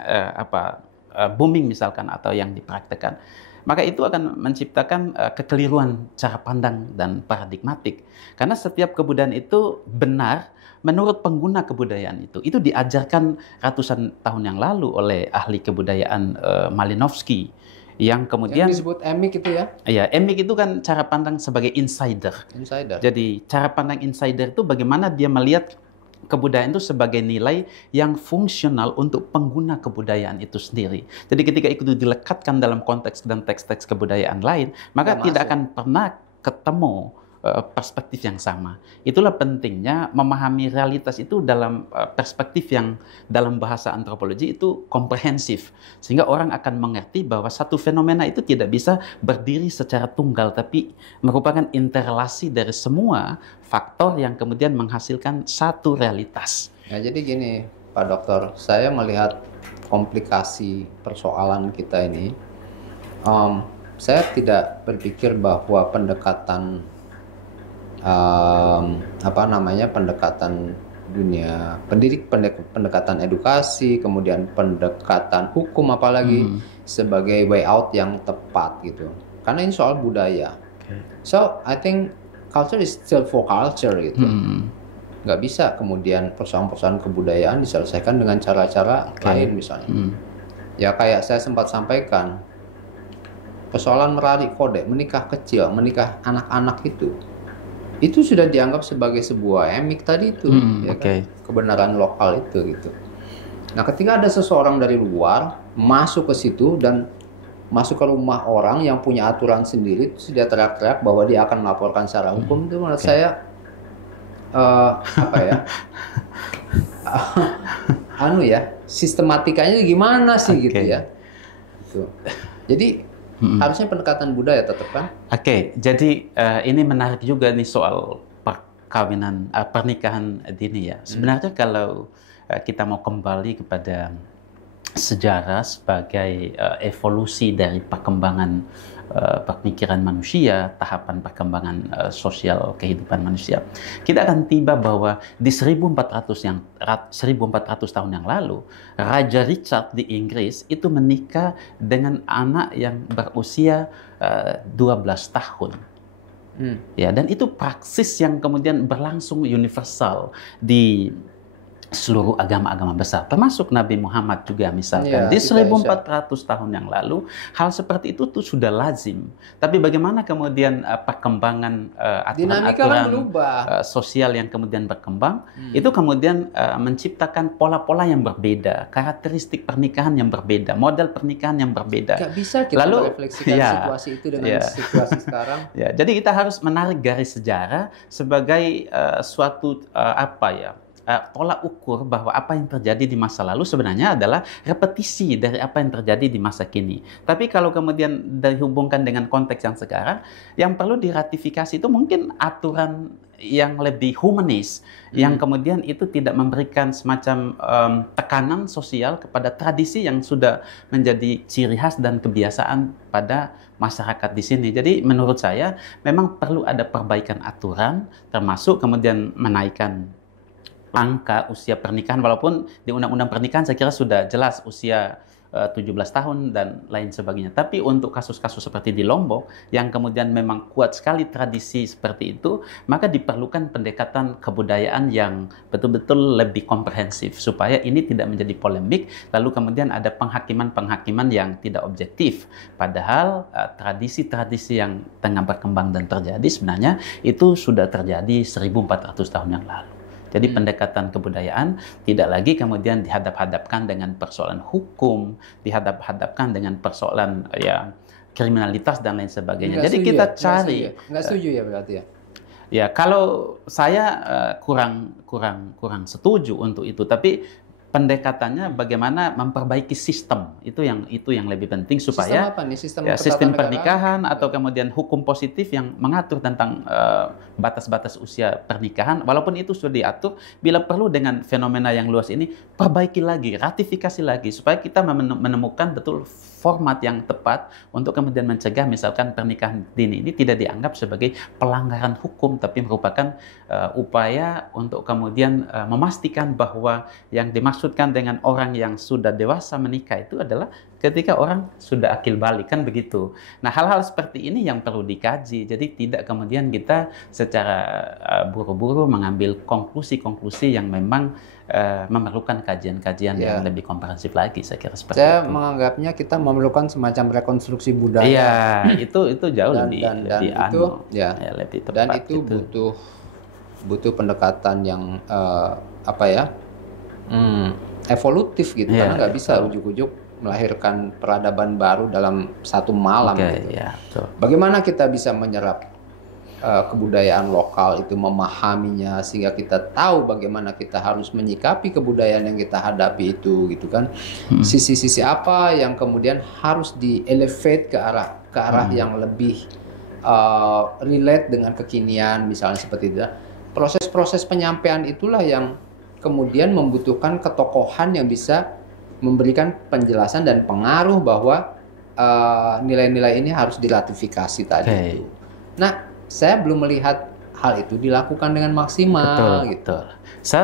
booming misalkan atau yang dipraktekkan. Maka itu akan menciptakan kekeliruan cara pandang dan paradigmatik. Karena setiap kebudayaan itu benar menurut pengguna kebudayaan itu. Itu diajarkan ratusan tahun yang lalu oleh ahli kebudayaan Malinowski. Yang kemudian disebut Emig itu ya? Iya, Emig itu kan cara pandang sebagai insider. Jadi cara pandang insider itu bagaimana dia melihat kebudayaan itu sebagai nilai yang fungsional untuk pengguna kebudayaan itu sendiri. Jadi ketika itu dilekatkan dalam konteks dan teks-teks kebudayaan lain, maka tidak akan pernah ketemu perspektif yang sama. Itulah pentingnya memahami realitas itu dalam perspektif yang dalam bahasa antropologi itu komprehensif. Sehingga orang akan mengerti bahwa satu fenomena itu tidak bisa berdiri secara tunggal, tapi merupakan interrelasi dari semua faktor yang kemudian menghasilkan satu realitas. Ya, jadi gini, Pak Dokter, saya melihat komplikasi persoalan kita ini, saya tidak berpikir bahwa pendekatan pendekatan dunia pendidik, pendekatan edukasi, kemudian pendekatan hukum apalagi sebagai way out yang tepat gitu. Karena ini soal budaya. So I think culture is still for culture gitu. Nggak bisa kemudian persoalan-persoalan kebudayaan diselesaikan dengan cara-cara lain misalnya. Ya kayak saya sempat sampaikan, persoalan merarik kode, menikah kecil, menikah anak-anak itu sudah dianggap sebagai sebuah emik tadi itu, kan? Kebenaran lokal itu gitu. Nah, ketika ada seseorang dari luar masuk ke situ dan masuk ke rumah orang yang punya aturan sendiri, terus dia teriak-teriak bahwa dia akan melaporkan secara hukum, itu menurut saya sistematikanya gimana sih gitu ya. Gitu. Jadi harusnya pendekatan budaya tetap kan? Jadi ini menarik juga nih soal perkawinan, pernikahan dini ya. Sebenarnya kalau kita mau kembali kepada sejarah sebagai evolusi dari perkembangan pemikiran manusia, tahapan perkembangan sosial kehidupan manusia, kita akan tiba bahwa di 1400 tahun yang lalu, Raja Richard di Inggris itu menikah dengan anak yang berusia 12 tahun. Ya, dan itu praksis yang kemudian berlangsung universal di seluruh agama-agama besar, termasuk Nabi Muhammad juga misalkan. Di 1400 tahun yang lalu, hal seperti itu tuh sudah lazim. Tapi bagaimana kemudian perkembangan aturan-aturan sosial yang kemudian berkembang, itu kemudian menciptakan pola-pola yang berbeda, karakteristik pernikahan yang berbeda, model pernikahan yang berbeda. Gak bisa kita merefleksikan situasi itu dengan situasi sekarang. Ya, jadi kita harus menarik garis sejarah sebagai suatu tolak ukur bahwa apa yang terjadi di masa lalu sebenarnya adalah repetisi dari apa yang terjadi di masa kini. Tapi kalau kemudian dihubungkan dengan konteks yang sekarang, yang perlu diratifikasi itu mungkin aturan yang lebih humanis, yang kemudian itu tidak memberikan semacam tekanan sosial kepada tradisi yang sudah menjadi ciri khas dan kebiasaan pada masyarakat di sini. Jadi menurut saya memang perlu ada perbaikan aturan, termasuk kemudian menaikkan angka usia pernikahan, walaupun di undang-undang pernikahan saya kira sudah jelas usia 17 tahun dan lain sebagainya. Tapi untuk kasus-kasus seperti di Lombok yang kemudian memang kuat sekali tradisi seperti itu, maka diperlukan pendekatan kebudayaan yang betul-betul lebih komprehensif supaya ini tidak menjadi polemik, lalu kemudian ada penghakiman-penghakiman yang tidak objektif. Padahal tradisi-tradisi yang tengah berkembang dan terjadi sebenarnya itu sudah terjadi 1400 tahun yang lalu. Jadi pendekatan kebudayaan tidak lagi kemudian dihadap-hadapkan dengan persoalan hukum, dihadap-hadapkan dengan persoalan kriminalitas dan lain sebagainya. Jadi kita cari. Nggak setuju ya berarti ya? Ya, kalau saya kurang setuju untuk itu. Tapi pendekatannya bagaimana memperbaiki sistem itu yang lebih penting supaya sistem apa nih? Sistem pernikahan atau kemudian hukum positif yang mengatur tentang batas-batas usia pernikahan, walaupun itu sudah diatur, bila perlu dengan fenomena yang luas ini perbaiki lagi, ratifikasi lagi supaya kita menemukan betul format yang tepat untuk kemudian mencegah misalkan pernikahan dini ini tidak dianggap sebagai pelanggaran hukum, tapi merupakan upaya untuk kemudian memastikan bahwa yang dimaksudkan dengan orang yang sudah dewasa menikah itu adalah ketika orang sudah akil balik, kan begitu. Nah, hal-hal seperti ini yang perlu dikaji. Jadi tidak kemudian kita secara buru-buru mengambil konklusi-konklusi yang memang memerlukan kajian-kajian yang lebih komprehensif lagi, saya kira seperti itu. Saya menganggapnya kita memerlukan semacam rekonstruksi budaya. Iya, itu jauh lebih itu butuh butuh pendekatan yang apa ya, evolutif gitu, Iya, karena nggak iya, bisa ujuk-ujuk melahirkan peradaban baru dalam satu malam Oke, gitu. ya, betul. Bagaimana kita bisa menyerap kebudayaan lokal itu, memahaminya sehingga kita tahu bagaimana kita harus menyikapi kebudayaan yang kita hadapi itu gitu kan. Sisi-sisi apa yang kemudian harus di-elevate ke arah yang lebih relate dengan kekinian misalnya seperti itu. Proses-proses penyampaian itulah yang kemudian membutuhkan ketokohan yang bisa memberikan penjelasan dan pengaruh bahwa nilai-nilai ini harus diratifikasi tadi itu. Nah, saya belum melihat hal itu dilakukan dengan maksimal gitu. Betul.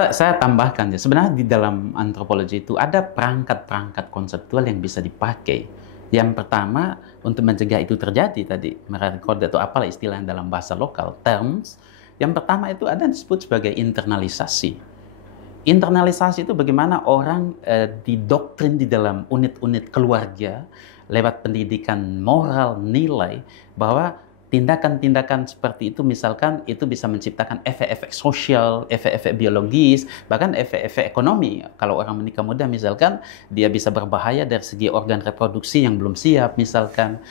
Saya tambahkan ya, sebenarnya di dalam antropologi itu ada perangkat-perangkat konseptual yang bisa dipakai. Yang pertama, untuk mencegah itu terjadi tadi, merekod atau apalah istilah yang dalam bahasa lokal, terms. Yang pertama itu ada yang disebut sebagai internalisasi. Internalisasi itu bagaimana orang didoktrin di dalam unit-unit keluarga lewat pendidikan moral, nilai, bahwa tindakan-tindakan seperti itu misalkan itu bisa menciptakan efek-efek sosial, efek-efek biologis, bahkan efek-efek ekonomi. Kalau orang menikah muda misalkan dia bisa berbahaya dari segi organ reproduksi yang belum siap misalkan,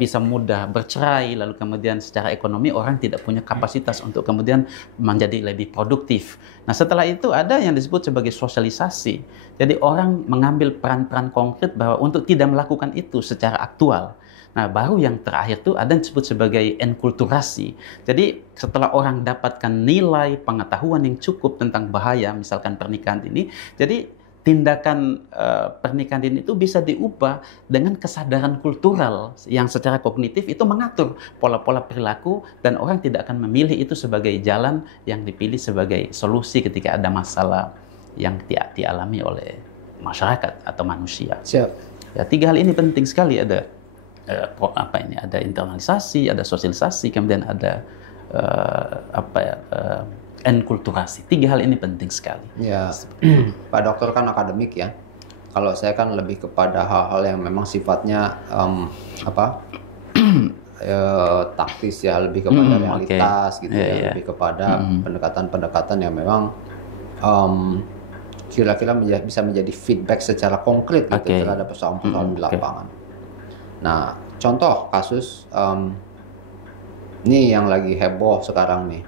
bisa mudah bercerai, lalu kemudian secara ekonomi orang tidak punya kapasitas untuk kemudian menjadi lebih produktif. Nah, setelah itu ada yang disebut sebagai sosialisasi. Jadi orang mengambil peran-peran konkret bahwa untuk tidak melakukan itu secara aktual. Nah, baru yang terakhir tuh ada yang disebut sebagai enkulturasi. Jadi setelah orang dapatkan nilai pengetahuan yang cukup tentang bahaya, misalkan pernikahan ini, jadi tindakan pernikahan ini itu bisa diubah dengan kesadaran kultural yang secara kognitif itu mengatur pola-pola perilaku, dan orang tidak akan memilih itu sebagai jalan yang dipilih sebagai solusi ketika ada masalah yang dialami oleh masyarakat atau manusia. Siap. Ya, 3 hal ini penting sekali, ada ada internalisasi, ada sosialisasi, kemudian ada enkulturasi. 3 hal ini penting sekali. Ya, Pak Dokter kan akademik ya. Kalau saya kan lebih kepada hal-hal yang memang sifatnya taktis ya, lebih kepada realitas gitu ya, lebih kepada pendekatan-pendekatan yang memang kira-kira bisa menjadi feedback secara konkret gitu terhadap persoalan-persoalan di lapangan. Nah, contoh kasus ini yang lagi heboh sekarang nih.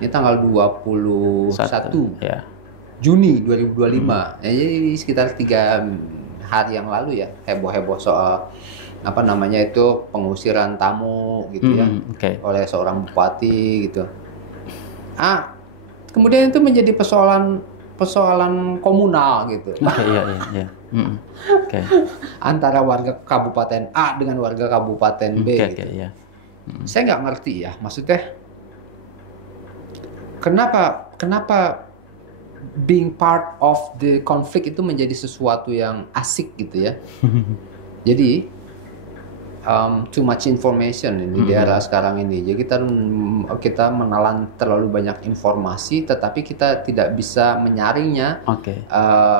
Ini tanggal 21 Juni 2025. Ya, jadi sekitar 3 hari yang lalu ya, heboh-heboh soal apa namanya itu, pengusiran tamu gitu ya oleh seorang bupati gitu. Kemudian itu menjadi persoalan komunal gitu. Antara warga kabupaten A dengan warga kabupaten B gitu. Saya nggak ngerti ya, maksudnya kenapa being part of the conflict itu menjadi sesuatu yang asik gitu ya. Jadi too much information ini di era sekarang ini. Jadi kita menelan terlalu banyak informasi, tetapi kita tidak bisa menyaringnya.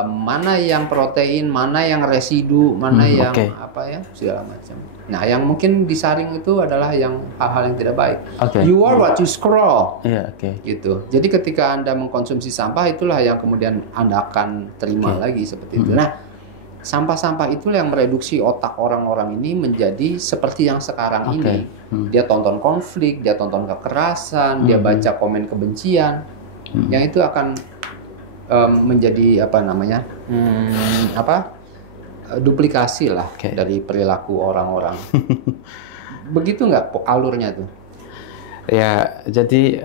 Mana yang protein, mana yang residu, mana yang apa ya, segala macam. Nah, yang mungkin disaring itu adalah yang hal-hal yang tidak baik. You are what you scroll. Gitu. Jadi ketika Anda mengkonsumsi sampah, itulah yang kemudian Anda akan terima lagi seperti itu. Nah, sampah-sampah itulah yang mereduksi otak orang-orang ini menjadi seperti yang sekarang ini. Dia tonton konflik, dia tonton kekerasan, dia baca komen kebencian, yang itu akan menjadi apa namanya, duplikasi lah dari perilaku orang-orang. Begitu nggak alurnya tuh? Ya, jadi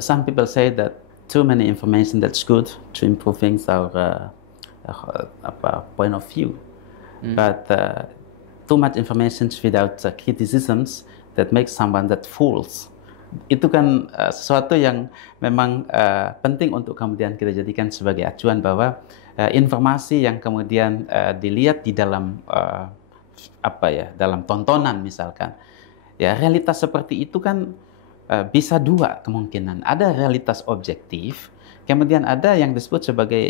some people say that too many information that's good to improving our point of view, but too much information without criticisms that makes someone that fools. Itu kan sesuatu yang memang penting untuk kemudian kita jadikan sebagai acuan, bahwa informasi yang kemudian dilihat di dalam dalam tontonan misalkan, ya realitas seperti itu kan bisa 2 kemungkinan. Ada realitas objektif kemudian ada yang disebut sebagai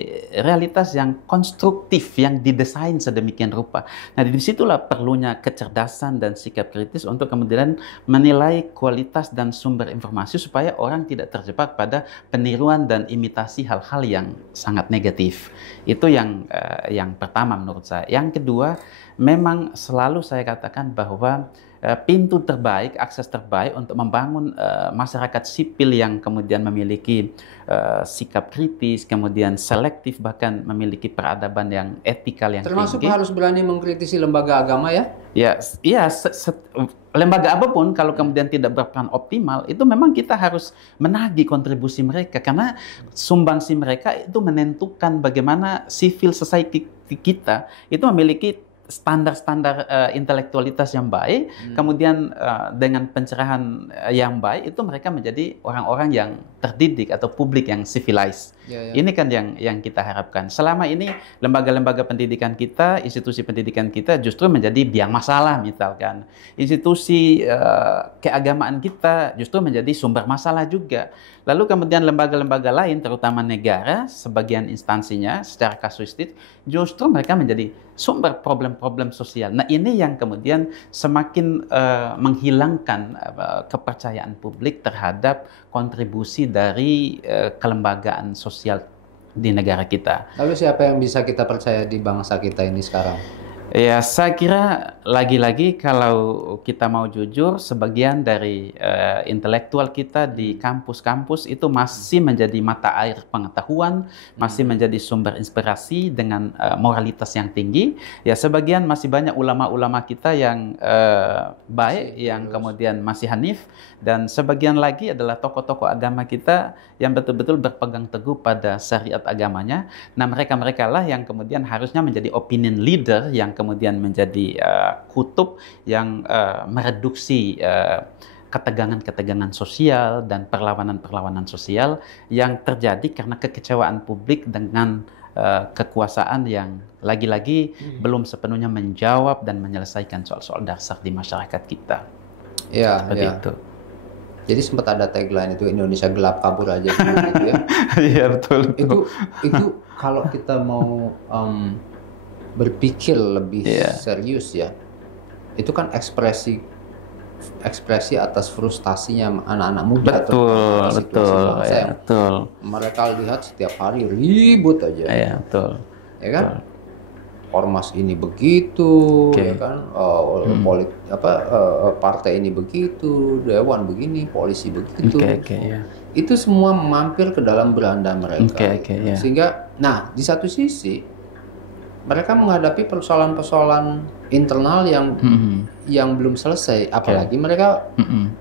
realitas yang konstruktif, yang didesain sedemikian rupa. Nah, disitulah perlunya kecerdasan dan sikap kritis untuk kemudian menilai kualitas dan sumber informasi supaya orang tidak terjebak pada peniruan dan imitasi hal-hal yang sangat negatif. Itu yang pertama menurut saya. Yang kedua, memang selalu saya katakan bahwa pintu terbaik, akses terbaik untuk membangun masyarakat sipil yang kemudian memiliki sikap kritis, kemudian selektif, bahkan memiliki peradaban yang etikal yang Termasuk tinggi. harus berani mengkritisi lembaga agama ya? Ya, iya, lembaga apapun kalau kemudian tidak berperan optimal, itu memang kita harus menagih kontribusi mereka, karena sumbangsi mereka itu menentukan bagaimana civil society kita itu memiliki standar-standar intelektualitas yang baik, kemudian dengan pencerahan yang baik itu mereka menjadi orang-orang yang terdidik atau publik yang civilized. Ini kan yang kita harapkan. Selama ini lembaga-lembaga pendidikan kita, institusi pendidikan kita justru menjadi biang masalah misalkan. Institusi keagamaan kita justru menjadi sumber masalah juga. Lalu kemudian lembaga-lembaga lain, terutama negara, sebagian instansinya secara kasuistik, justru mereka menjadi sumber problem-problem sosial. Nah, ini yang kemudian semakin menghilangkan kepercayaan publik terhadap kontribusi dari kelembagaan sosial di negara kita. Lalu siapa yang bisa kita percaya di bangsa kita ini sekarang? Ya, saya kira lagi-lagi kalau kita mau jujur, sebagian dari intelektual kita di kampus-kampus itu masih menjadi mata air pengetahuan, masih menjadi sumber inspirasi dengan moralitas yang tinggi. Ya, sebagian masih banyak ulama-ulama kita yang baik, yang kemudian masih hanif, dan sebagian lagi adalah tokoh-tokoh agama kita yang betul-betul berpegang teguh pada syariat agamanya. Nah, mereka-mereka lah yang kemudian harusnya menjadi opinion leader, yang kemudian menjadi kutub yang mereduksi ketegangan-ketegangan sosial dan perlawanan-perlawanan sosial yang terjadi karena kekecewaan publik dengan kekuasaan yang lagi-lagi belum sepenuhnya menjawab dan menyelesaikan soal-soal dasar di masyarakat kita. Ya, seperti itu. Jadi sempat ada tagline itu Indonesia gelap kabur aja gitu ya. Iya, betul. Itu kalau kita mau berpikir lebih serius ya, itu kan ekspresi atas frustasinya anak-anak muda. Betul. Mereka lihat setiap hari ribut aja. Iya, betul. Ya kan? Ormas ini begitu, ya kan? Partai ini begitu, dewan begini, polisi begitu. Itu semua mampir ke dalam beranda mereka. Sehingga, nah di satu sisi mereka menghadapi persoalan-persoalan internal yang belum selesai, apalagi mereka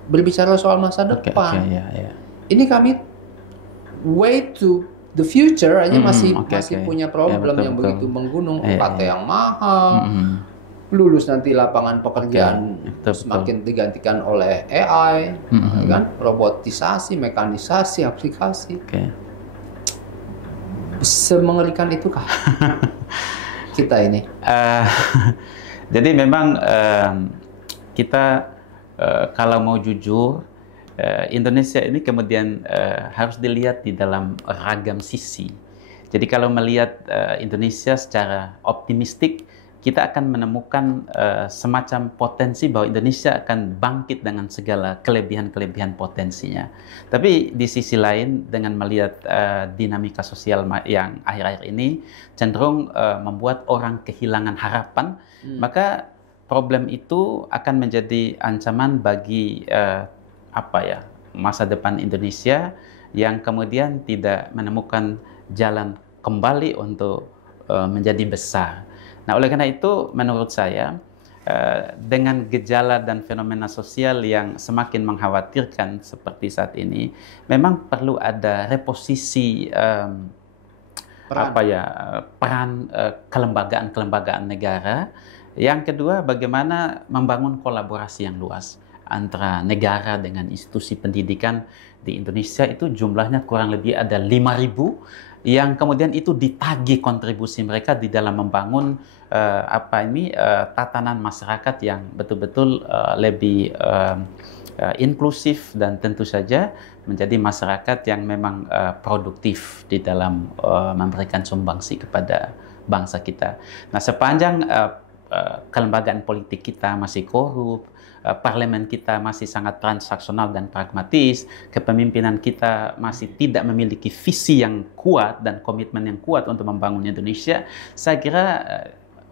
berbicara soal masa depan. Ini kami way to the future aja masih punya problem yang begitu menggunung, UKT yang mahal, lulus nanti lapangan pekerjaan semakin digantikan oleh AI, kan? Robotisasi, mekanisasi, aplikasi. Semengerikan itukah kita ini? Jadi memang kita kalau mau jujur, Indonesia ini kemudian harus dilihat di dalam ragam sisi. Jadi kalau melihat Indonesia secara optimistik, kita akan menemukan semacam potensi bahwa Indonesia akan bangkit dengan segala kelebihan-kelebihan potensinya. Tapi di sisi lain, dengan melihat dinamika sosial yang akhir-akhir ini cenderung membuat orang kehilangan harapan, maka problem itu akan menjadi ancaman bagi masa depan Indonesia yang kemudian tidak menemukan jalan kembali untuk menjadi besar. Nah, oleh karena itu menurut saya dengan gejala dan fenomena sosial yang semakin mengkhawatirkan seperti saat ini, memang perlu ada reposisi peran kelembagaan negara. Yang kedua, bagaimana membangun kolaborasi yang luas antara negara dengan institusi pendidikan di Indonesia. Itu jumlahnya kurang lebih ada 5.000 yang kemudian itu ditagih kontribusi mereka di dalam membangun tatanan masyarakat yang betul-betul lebih inklusif dan tentu saja menjadi masyarakat yang memang produktif di dalam memberikan sumbangsi kepada bangsa kita. Nah, sepanjang kelembagaan politik kita masih korup, parlemen kita masih sangat transaksional dan pragmatis, kepemimpinan kita masih tidak memiliki visi yang kuat dan komitmen yang kuat untuk membangun Indonesia, saya kira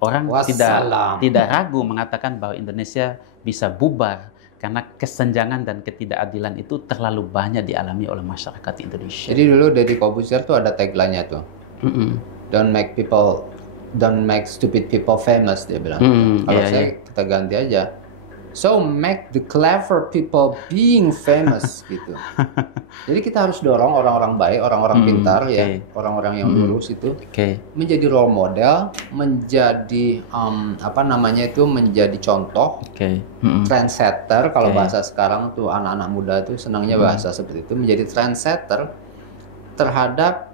orang tidak ragu mengatakan bahwa Indonesia bisa bubar karena kesenjangan dan ketidakadilan itu terlalu banyak dialami oleh masyarakat Indonesia. Jadi dulu Deddy Corbuzier tuh ada tagline-nya tuh, don't make stupid people famous, dia bilang. Kalau saya kita ganti aja, so make the clever people being famous gitu. Jadi kita harus dorong orang-orang baik, orang-orang pintar ya, orang-orang yang lurus itu menjadi role model, menjadi menjadi contoh, trendsetter. Kalau bahasa sekarang tuh anak-anak muda tuh senangnya bahasa seperti itu, menjadi trendsetter terhadap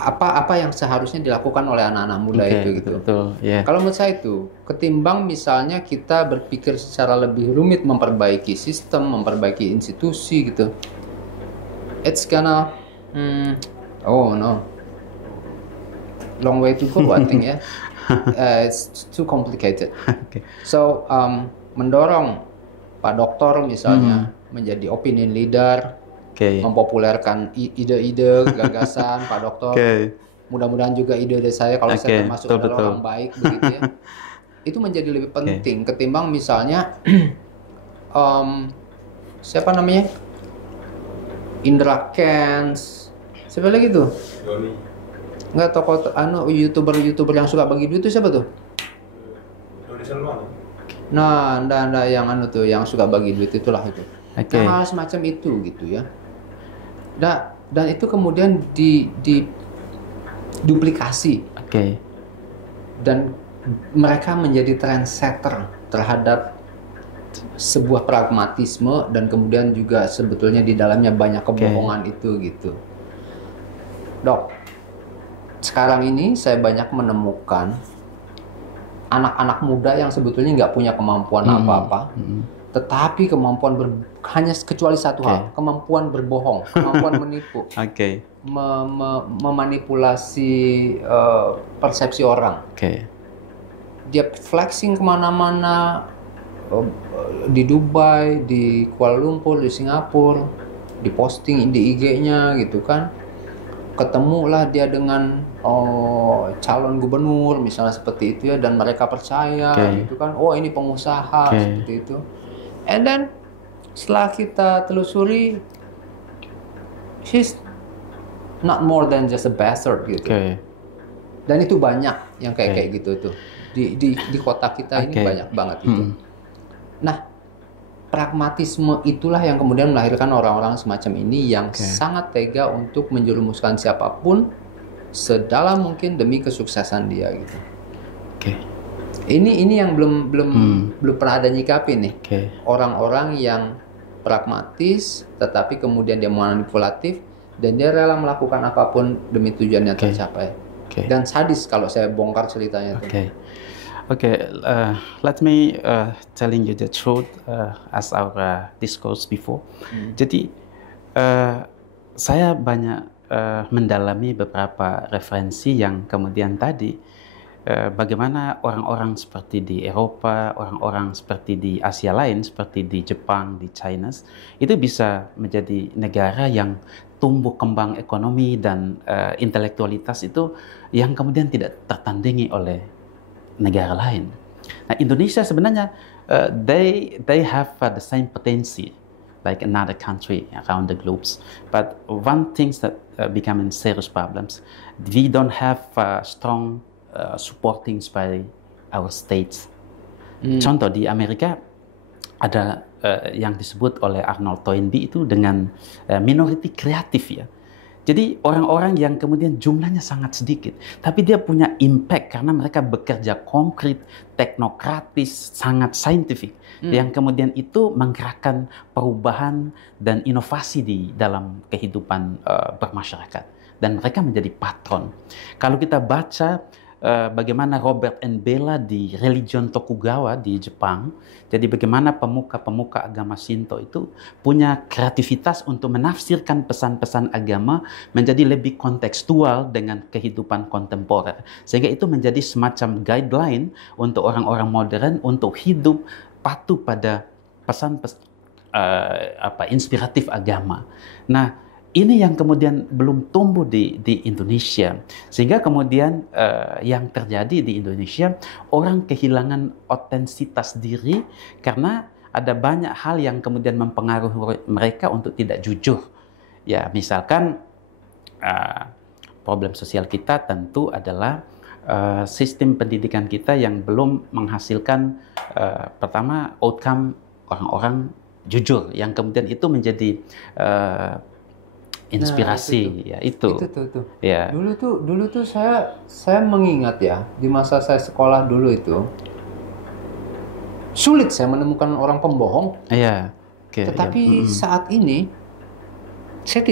apa yang seharusnya dilakukan oleh anak-anak muda itu gitu. Betul, yeah. Kalau menurut saya itu, ketimbang misalnya kita berpikir secara lebih rumit memperbaiki sistem, memperbaiki institusi gitu, it's gonna long way to go I think ya. It's too complicated. So mendorong Pak Doktor misalnya menjadi opinion leader, mempopulerkan ide-ide, gagasan Pak Doktor. Mudah-mudahan juga ide-ide saya, kalau saya termasuk adalah orang baik begitu ya. Itu menjadi lebih penting ketimbang misalnya siapa namanya? Indra Kents. Siapa lagi tuh? Enggak, tokoh YouTuber yang suka bagi duit itu siapa tuh? Nah, anda yang yang suka bagi duit itulah itu. Hal semacam itu gitu ya. Dan itu kemudian duplikasi. Dan mereka menjadi trendsetter terhadap sebuah pragmatisme, dan kemudian juga sebetulnya di dalamnya banyak kebohongan itu gitu. Dok, sekarang ini saya banyak menemukan anak-anak muda yang sebetulnya nggak punya kemampuan apa-apa, tetapi kemampuan hanya kecuali satu hal, kemampuan berbohong, kemampuan menipu, memanipulasi persepsi orang. Dia flexing kemana-mana, di Dubai, di Kuala Lumpur, di Singapura, diposting di IG-nya gitu kan. Ketemulah dia dengan calon gubernur misalnya seperti itu ya, dan mereka percaya gitu kan, oh ini pengusaha seperti itu. And then setelah kita telusuri, he's not more than just a bastard gitu. Dan itu banyak yang kayak gitu tuh di kota kita ini banyak banget itu. Nah, pragmatisme itulah yang kemudian melahirkan orang-orang semacam ini yang sangat tega untuk menjerumuskan siapapun sedalam mungkin demi kesuksesan dia gitu. Ini yang belum pernah ada nyikapi nih. Orang-orang yang pragmatis tetapi kemudian dia manipulatif dan dia rela melakukan apapun demi tujuannya tercapai. Dan sadis kalau saya bongkar ceritanya tuh. Let me telling you the truth as our discourse before. Jadi saya banyak mendalami beberapa referensi yang kemudian tadi bagaimana orang-orang seperti di Eropa, orang-orang seperti di Asia lain, seperti di Jepang, di China, itu bisa menjadi negara yang tumbuh kembang ekonomi dan intelektualitas itu yang kemudian tidak tertandingi oleh negara lain. Nah, Indonesia sebenarnya they have the same potential like another country around the globe, but one thing that becoming serious problems, we don't have strong supporting by our states. Contoh di Amerika ada yang disebut oleh Arnold Toynbee itu dengan minority kreatif ya. Jadi orang-orang yang kemudian jumlahnya sangat sedikit, tapi dia punya impact karena mereka bekerja konkret, teknokratis, sangat saintifik, yang kemudian itu menggerakkan perubahan dan inovasi di dalam kehidupan bermasyarakat. dan mereka menjadi patron. Kalau kita baca bagaimana Robert and Bella di Religion Tokugawa di Jepang, jadi bagaimana pemuka-pemuka agama Shinto itu punya kreativitas untuk menafsirkan pesan-pesan agama menjadi lebih kontekstual dengan kehidupan kontemporer, sehingga itu menjadi semacam guideline untuk orang-orang modern untuk hidup patuh pada pesan-pesan inspiratif agama. Nah, ini yang kemudian belum tumbuh di Indonesia, sehingga kemudian yang terjadi di Indonesia, orang kehilangan otensitas diri karena ada banyak hal yang kemudian mempengaruhi mereka untuk tidak jujur. Ya, misalkan problem sosial kita tentu adalah sistem pendidikan kita yang belum menghasilkan pertama outcome orang-orang jujur, yang kemudian itu menjadi inspirasi. Nah, itu. Ya. Dulu tuh saya mengingat ya, di masa saya sekolah dulu itu sulit saya menemukan orang pembohong. Iya. Tetapi saat ini saya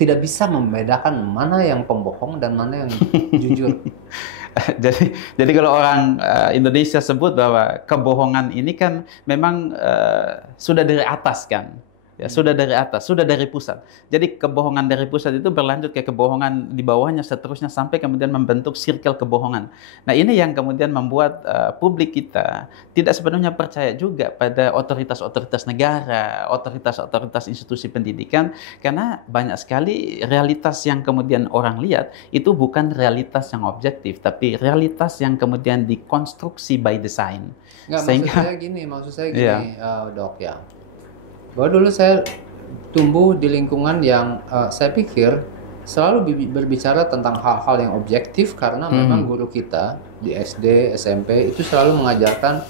tidak bisa membedakan mana yang pembohong dan mana yang jujur. Jadi kalau orang Indonesia sebut bahwa kebohongan ini kan memang sudah dari atas kan. Ya, sudah dari atas, sudah dari pusat. Jadi kebohongan dari pusat itu berlanjut ke kebohongan di bawahnya, seterusnya sampai kemudian membentuk circle kebohongan. Nah, ini yang kemudian membuat publik kita tidak sepenuhnya percaya juga pada otoritas-otoritas negara, otoritas-otoritas institusi pendidikan, karena banyak sekali realitas yang kemudian orang lihat itu bukan realitas yang objektif, tapi realitas yang kemudian dikonstruksi by design. Maksud saya gini, Dok ya. Bahwa dulu saya tumbuh di lingkungan yang saya pikir selalu berbicara tentang hal-hal yang objektif, karena memang guru kita di SD, SMP itu selalu mengajarkan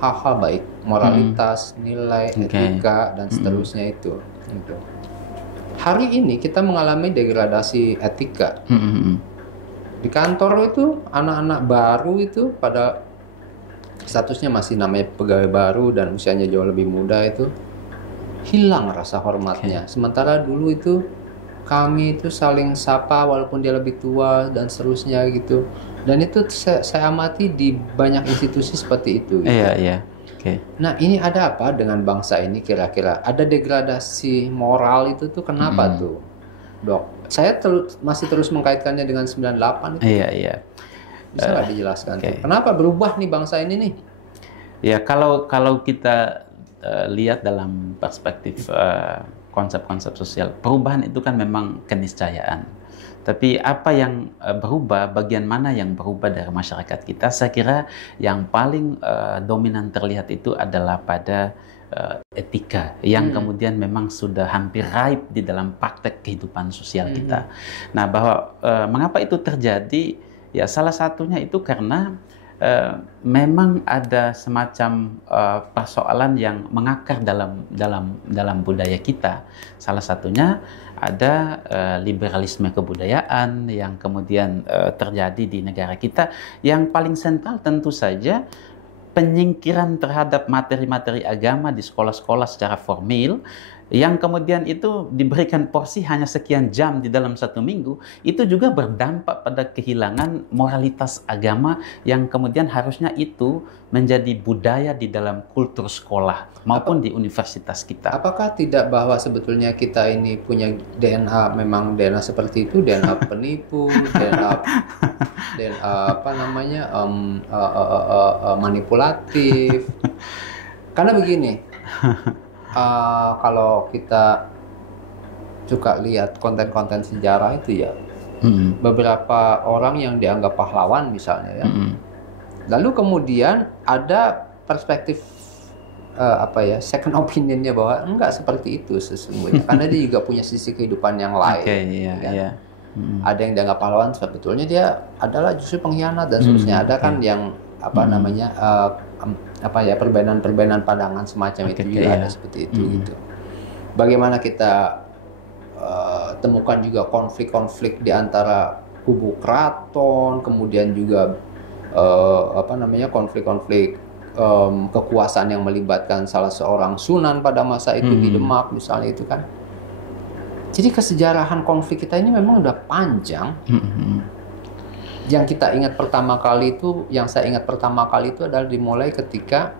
hal-hal baik, moralitas, nilai, etika, dan seterusnya itu. Hari ini kita mengalami degradasi etika. Di kantor itu anak-anak baru itu pada statusnya masih namanya pegawai baru dan usianya jauh lebih muda itu hilang rasa hormatnya. Sementara dulu itu kami itu saling sapa walaupun dia lebih tua dan seterusnya gitu. Dan itu saya amati di banyak institusi seperti itu. Gitu. Iya. Nah, ini ada apa dengan bangsa ini kira-kira? Ada degradasi moral itu tuh kenapa tuh, Dok? Saya masih terus mengkaitkannya dengan 98 itu. Iya. Bisa nggak dijelaskan tuh? Kenapa berubah nih bangsa ini nih? Ya, kalau kita lihat dalam perspektif konsep-konsep sosial, perubahan itu kan memang keniscayaan. Tapi apa yang berubah, bagian mana yang berubah dari masyarakat kita, saya kira yang paling dominan terlihat itu adalah pada etika yang kemudian memang sudah hampir ripe di dalam praktek kehidupan sosial kita. Nah, bahwa mengapa itu terjadi? Ya, salah satunya itu karena memang ada semacam persoalan yang mengakar dalam budaya kita. Salah satunya ada liberalisme kebudayaan yang kemudian terjadi di negara kita. Yang paling sentral tentu saja penyingkiran terhadap materi-materi agama di sekolah-sekolah secara formal, yang kemudian itu diberikan porsi hanya sekian jam di dalam satu minggu, itu juga berdampak pada kehilangan moralitas agama yang kemudian harusnya itu menjadi budaya di dalam kultur sekolah maupun di universitas kita. Apakah tidak bahwa sebetulnya kita ini punya DNA, memang DNA seperti itu, DNA penipu, DNA manipulatif? Karena begini. Kalau kita suka lihat konten-konten sejarah itu ya, beberapa orang yang dianggap pahlawan misalnya ya, lalu kemudian ada perspektif second opinionnya bahwa enggak seperti itu sesungguhnya, karena dia juga punya sisi kehidupan yang lain. Iya. Ada yang dianggap pahlawan, sebetulnya dia adalah justru pengkhianat dan seterusnya. Ada kan yang perbedaan pandangan semacam itu juga ada seperti itu gitu. Bagaimana kita temukan juga konflik-konflik di antara kubu keraton, kemudian juga konflik-konflik kekuasaan yang melibatkan salah seorang sunan pada masa itu di Demak misalnya itu kan. Jadi kesejarahan konflik kita ini memang udah panjang. Yang kita ingat pertama kali itu, yang saya ingat pertama kali itu adalah dimulai ketika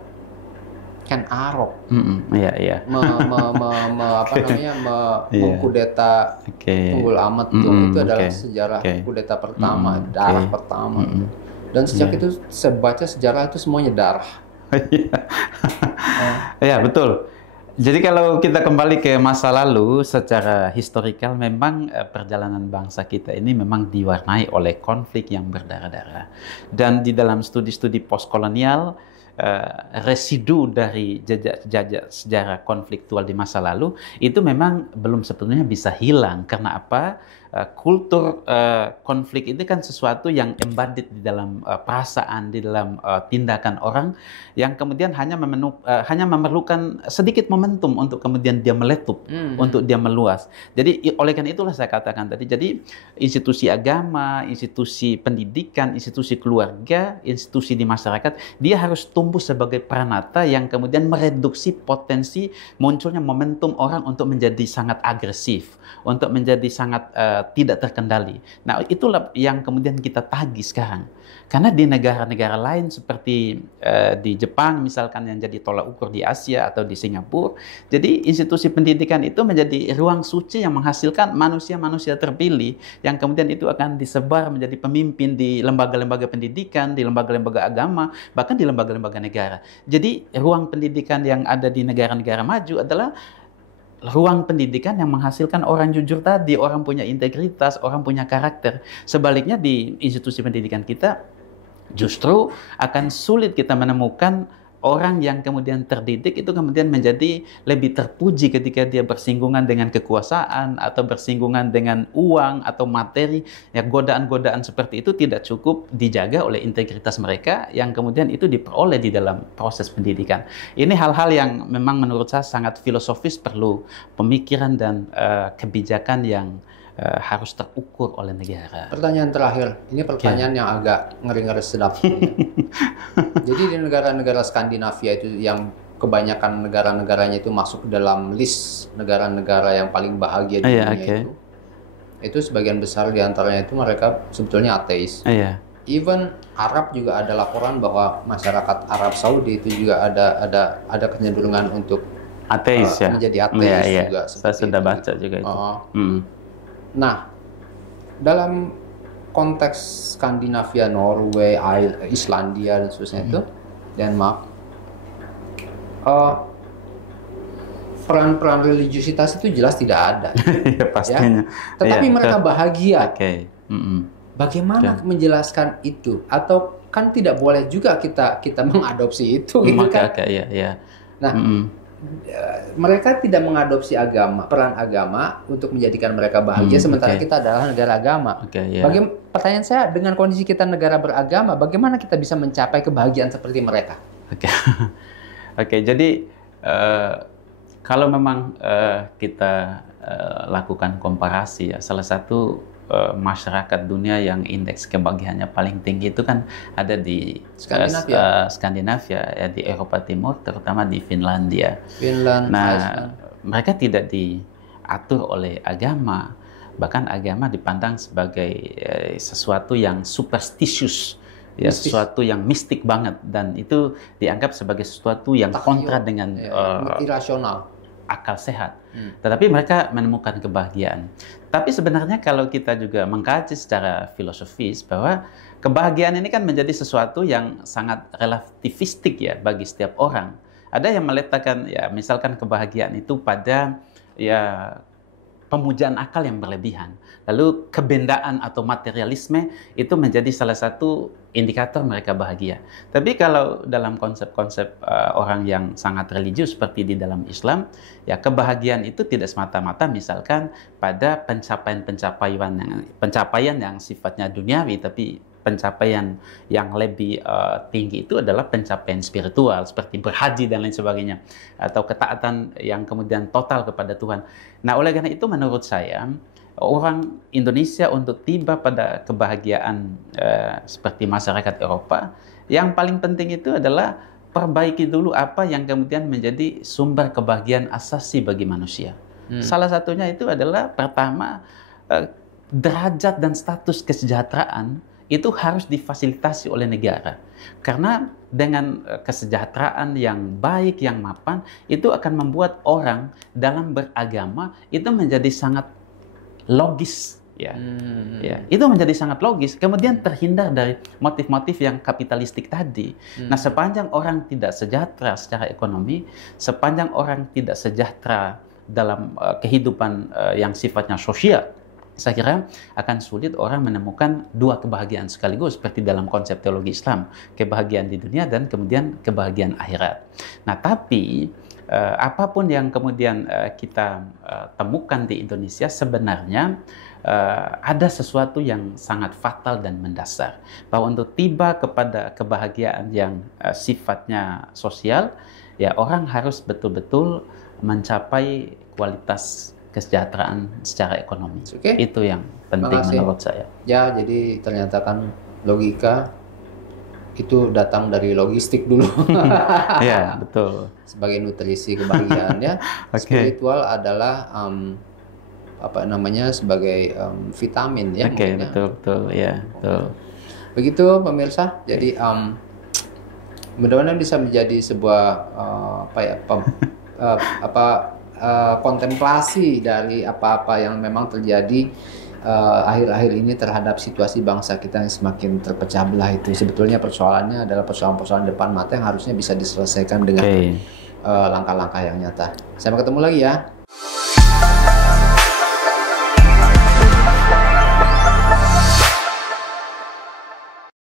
Ken Arok Iya. mengkudeta Tunggul Ahmad itu adalah sejarah kudeta pertama, darah pertama. Dan sejak itu saya baca sejarah itu semuanya darah. Ya, betul. Jadi kalau kita kembali ke masa lalu, secara historikal memang perjalanan bangsa kita ini memang diwarnai oleh konflik yang berdarah-darah. Dan di dalam studi-studi postkolonial, residu dari jejak sejarah konfliktual di masa lalu itu memang belum sepenuhnya bisa hilang. Karena apa? Kultur konflik itu kan sesuatu yang embodied di dalam perasaan, di dalam tindakan orang, yang kemudian hanya memerlukan sedikit momentum untuk kemudian dia meletup, untuk dia meluas. Jadi oleh karena itulah saya katakan tadi, jadi institusi agama, institusi pendidikan, institusi keluarga, institusi di masyarakat, dia harus tumbuh sebagai peranata yang kemudian mereduksi potensi munculnya momentum orang untuk menjadi sangat agresif, untuk menjadi sangat tidak terkendali. Nah, itulah yang kemudian kita tagih sekarang. Karena di negara-negara lain seperti di Jepang misalkan, yang jadi tolak ukur di Asia, atau di Singapura, jadi institusi pendidikan itu menjadi ruang suci yang menghasilkan manusia-manusia terpilih yang kemudian itu akan disebar menjadi pemimpin di lembaga-lembaga pendidikan, di lembaga-lembaga agama, bahkan di lembaga-lembaga negara. Jadi ruang pendidikan yang ada di negara-negara maju adalah ruang pendidikan yang menghasilkan orang jujur tadi, orang punya integritas, orang punya karakter. Sebaliknya di institusi pendidikan kita justru akan sulit kita menemukan orang yang kemudian terdidik itu kemudian menjadi lebih terpuji ketika dia bersinggungan dengan kekuasaan atau bersinggungan dengan uang atau materi. Ya, godaan-godaan seperti itu tidak cukup dijaga oleh integritas mereka yang kemudian itu diperoleh di dalam proses pendidikan. Ini hal-hal yang memang menurut saya sangat filosofis, perlu pemikiran dan kebijakan yang harus terukur oleh negara. Pertanyaan terakhir, ini pertanyaan yang agak ngeri-ngeri sedap. Jadi di negara-negara Skandinavia itu yang kebanyakan negara-negaranya itu masuk dalam list negara-negara yang paling bahagia di dunia itu sebagian besar diantaranya itu mereka sebetulnya ateis. Even Arab juga ada laporan bahwa masyarakat Arab Saudi itu juga ada kecenderungan untuk ateis, menjadi ateis juga. Saya sudah baca juga itu. Nah, dalam konteks Skandinavia, Norway, Islandia dan seterusnya itu, Denmark, peran-peran religiusitas itu jelas tidak ada. Ya, pastinya. Tetapi mereka bahagia. Bagaimana menjelaskan itu? Atau kan tidak boleh juga kita mengadopsi itu, gitu kan? Nah, mereka tidak mengadopsi peran agama untuk menjadikan mereka bahagia, sementara kita adalah negara agama. Pertanyaan saya, dengan kondisi kita negara beragama, bagaimana kita bisa mencapai kebahagiaan seperti mereka? Jadi kalau memang kita lakukan komparasi, ya, salah satu masyarakat dunia yang indeks kebahagiaannya paling tinggi itu kan ada di Skandinavia, ya, di Eropa Timur, terutama di Finlandia. Iceland. Mereka tidak diatur oleh agama, bahkan agama dipandang sebagai sesuatu yang superstitious, ya, sesuatu yang mistik banget, dan itu dianggap sebagai sesuatu yang kontra dengan irasional, akal sehat. Tetapi mereka menemukan kebahagiaan. Tapi sebenarnya kalau kita juga mengkaji secara filosofis bahwa kebahagiaan ini kan menjadi sesuatu yang sangat relativistik, ya, bagi setiap orang. Ada yang meletakkan, ya, misalkan kebahagiaan itu pada, ya, pemujaan akal yang berlebihan. Lalu kebendaan atau materialisme itu menjadi salah satu indikator mereka bahagia. Tapi kalau dalam konsep-konsep orang yang sangat religius seperti di dalam Islam, ya, kebahagiaan itu tidak semata-mata misalkan pada pencapaian yang sifatnya duniawi, tapi pencapaian yang lebih tinggi itu adalah pencapaian spiritual seperti berhaji dan lain sebagainya, atau ketaatan yang kemudian total kepada Tuhan. Nah, oleh karena itu menurut saya orang Indonesia untuk tiba pada kebahagiaan seperti masyarakat Eropa, yang paling penting itu adalah perbaiki dulu apa yang kemudian menjadi sumber kebahagiaan asasi bagi manusia. Salah satunya itu adalah pertama, derajat dan status kesejahteraan itu harus difasilitasi oleh negara. Karena dengan kesejahteraan yang baik, yang mapan, itu akan membuat orang dalam beragama itu menjadi sangat logis. Ya, itu menjadi sangat logis. Kemudian terhindar dari motif-motif yang kapitalistik tadi. Nah, sepanjang orang tidak sejahtera secara ekonomi, sepanjang orang tidak sejahtera dalam kehidupan yang sifatnya sosial, saya kira akan sulit orang menemukan dua kebahagiaan sekaligus seperti dalam konsep teologi Islam, kebahagiaan di dunia dan kemudian kebahagiaan akhirat. Nah, tapi apapun yang kemudian kita temukan di Indonesia sebenarnya ada sesuatu yang sangat fatal dan mendasar, bahwa untuk tiba kepada kebahagiaan yang sifatnya sosial, ya orang harus betul-betul mencapai kualitas kesejahteraan secara ekonomi. Itu yang penting menurut saya. Ya, jadi ternyata kan logika itu datang dari logistik dulu. Ya, betul. Sebagai nutrisi kebahagiaan ya. Spiritual adalah apa namanya, sebagai vitamin ya. Betul ya, betul. Begitu pemirsa. Jadi mudah-mudahan bisa menjadi sebuah kontemplasi dari apa-apa yang memang terjadi akhir-akhir ini terhadap situasi bangsa kita yang semakin terpecah belah. Itu sebetulnya persoalannya adalah persoalan-persoalan depan mata yang harusnya bisa diselesaikan dengan langkah-langkah yang nyata. Sampai ketemu lagi ya.